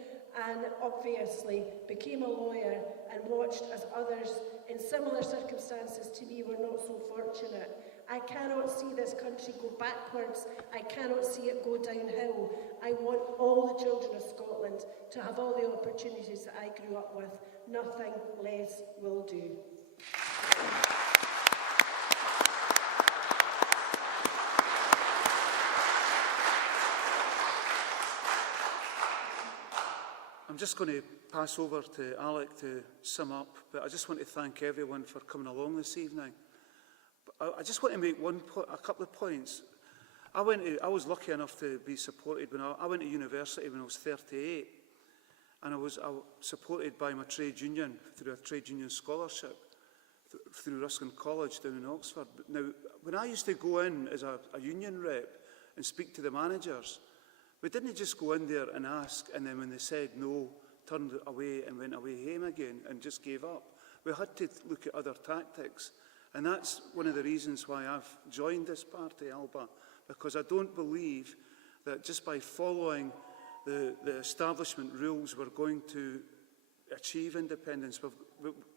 and obviously became a lawyer and watched as others in similar circumstances to me were not so fortunate. I cannot see this country go backwards. I cannot see it go downhill. I want all the children of Scotland to have all the opportunities that I grew up with. Nothing less will do. I'm just going to pass over to Alex to sum up, but I just want to thank everyone for coming along this evening. I just want to make a couple of points. I was lucky enough to be supported when I went to university when I was 38, and I was supported by my trade union through a trade union scholarship through Ruskin College down in Oxford. Now, when I used to go in as a union rep and speak to the managers, we didn't just go in there and ask, and then when they said no, turned away and went away home again and just gave up. We had to look at other tactics. And that's one of the reasons why I've joined this party, Alba, because I don't believe that just by following the establishment rules we're going to achieve independence.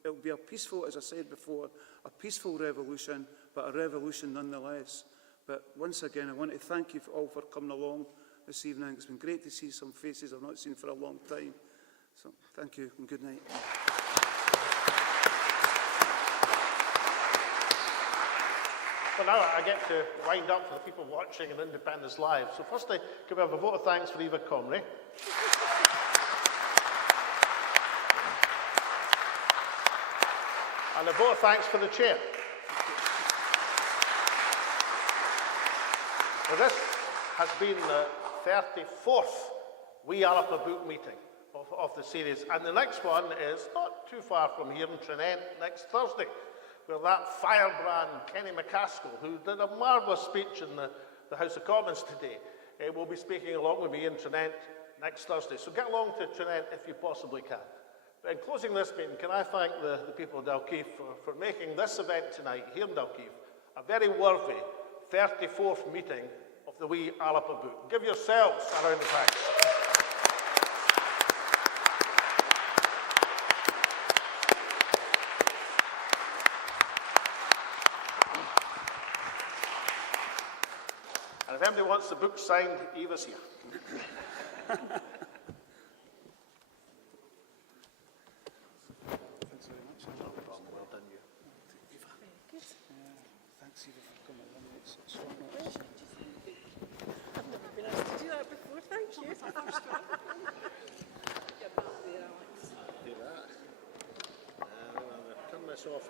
It'll be a peaceful, as I said before, a peaceful revolution, but a revolution nonetheless. But once again, I want to thank you all for coming along this evening. It's been great to see some faces I've not seen for a long time. So thank you and good night. Well, now I get to wind up for the people watching in Independence Live. So firstly, can we have a vote of thanks for Eva Comrie? And a vote of thanks for the chair. Well, this has been the 34th We Alba Book meeting of the series. And the next one is not too far from here in Trinent next Thursday, where that firebrand Kenny McCaskill, who did a marvellous speech in the House of Commons today, will be speaking along with me in Trinent next Thursday. So get along to Trinent if you possibly can. But in closing this meeting, can I thank the people of Dalkeith for making this event tonight here in Dalkeith a very worthy 34th meeting of the Wee Alba Book. Give yourselves a round of thanks. And if anybody wants the book signed, Eva's here. Thanks very much. No problem. Well done, you. Thanks, Eva, for coming along. It's short notice. I've never been asked to do that before, thank you. Get that there, Alex. Do that. Turn this off.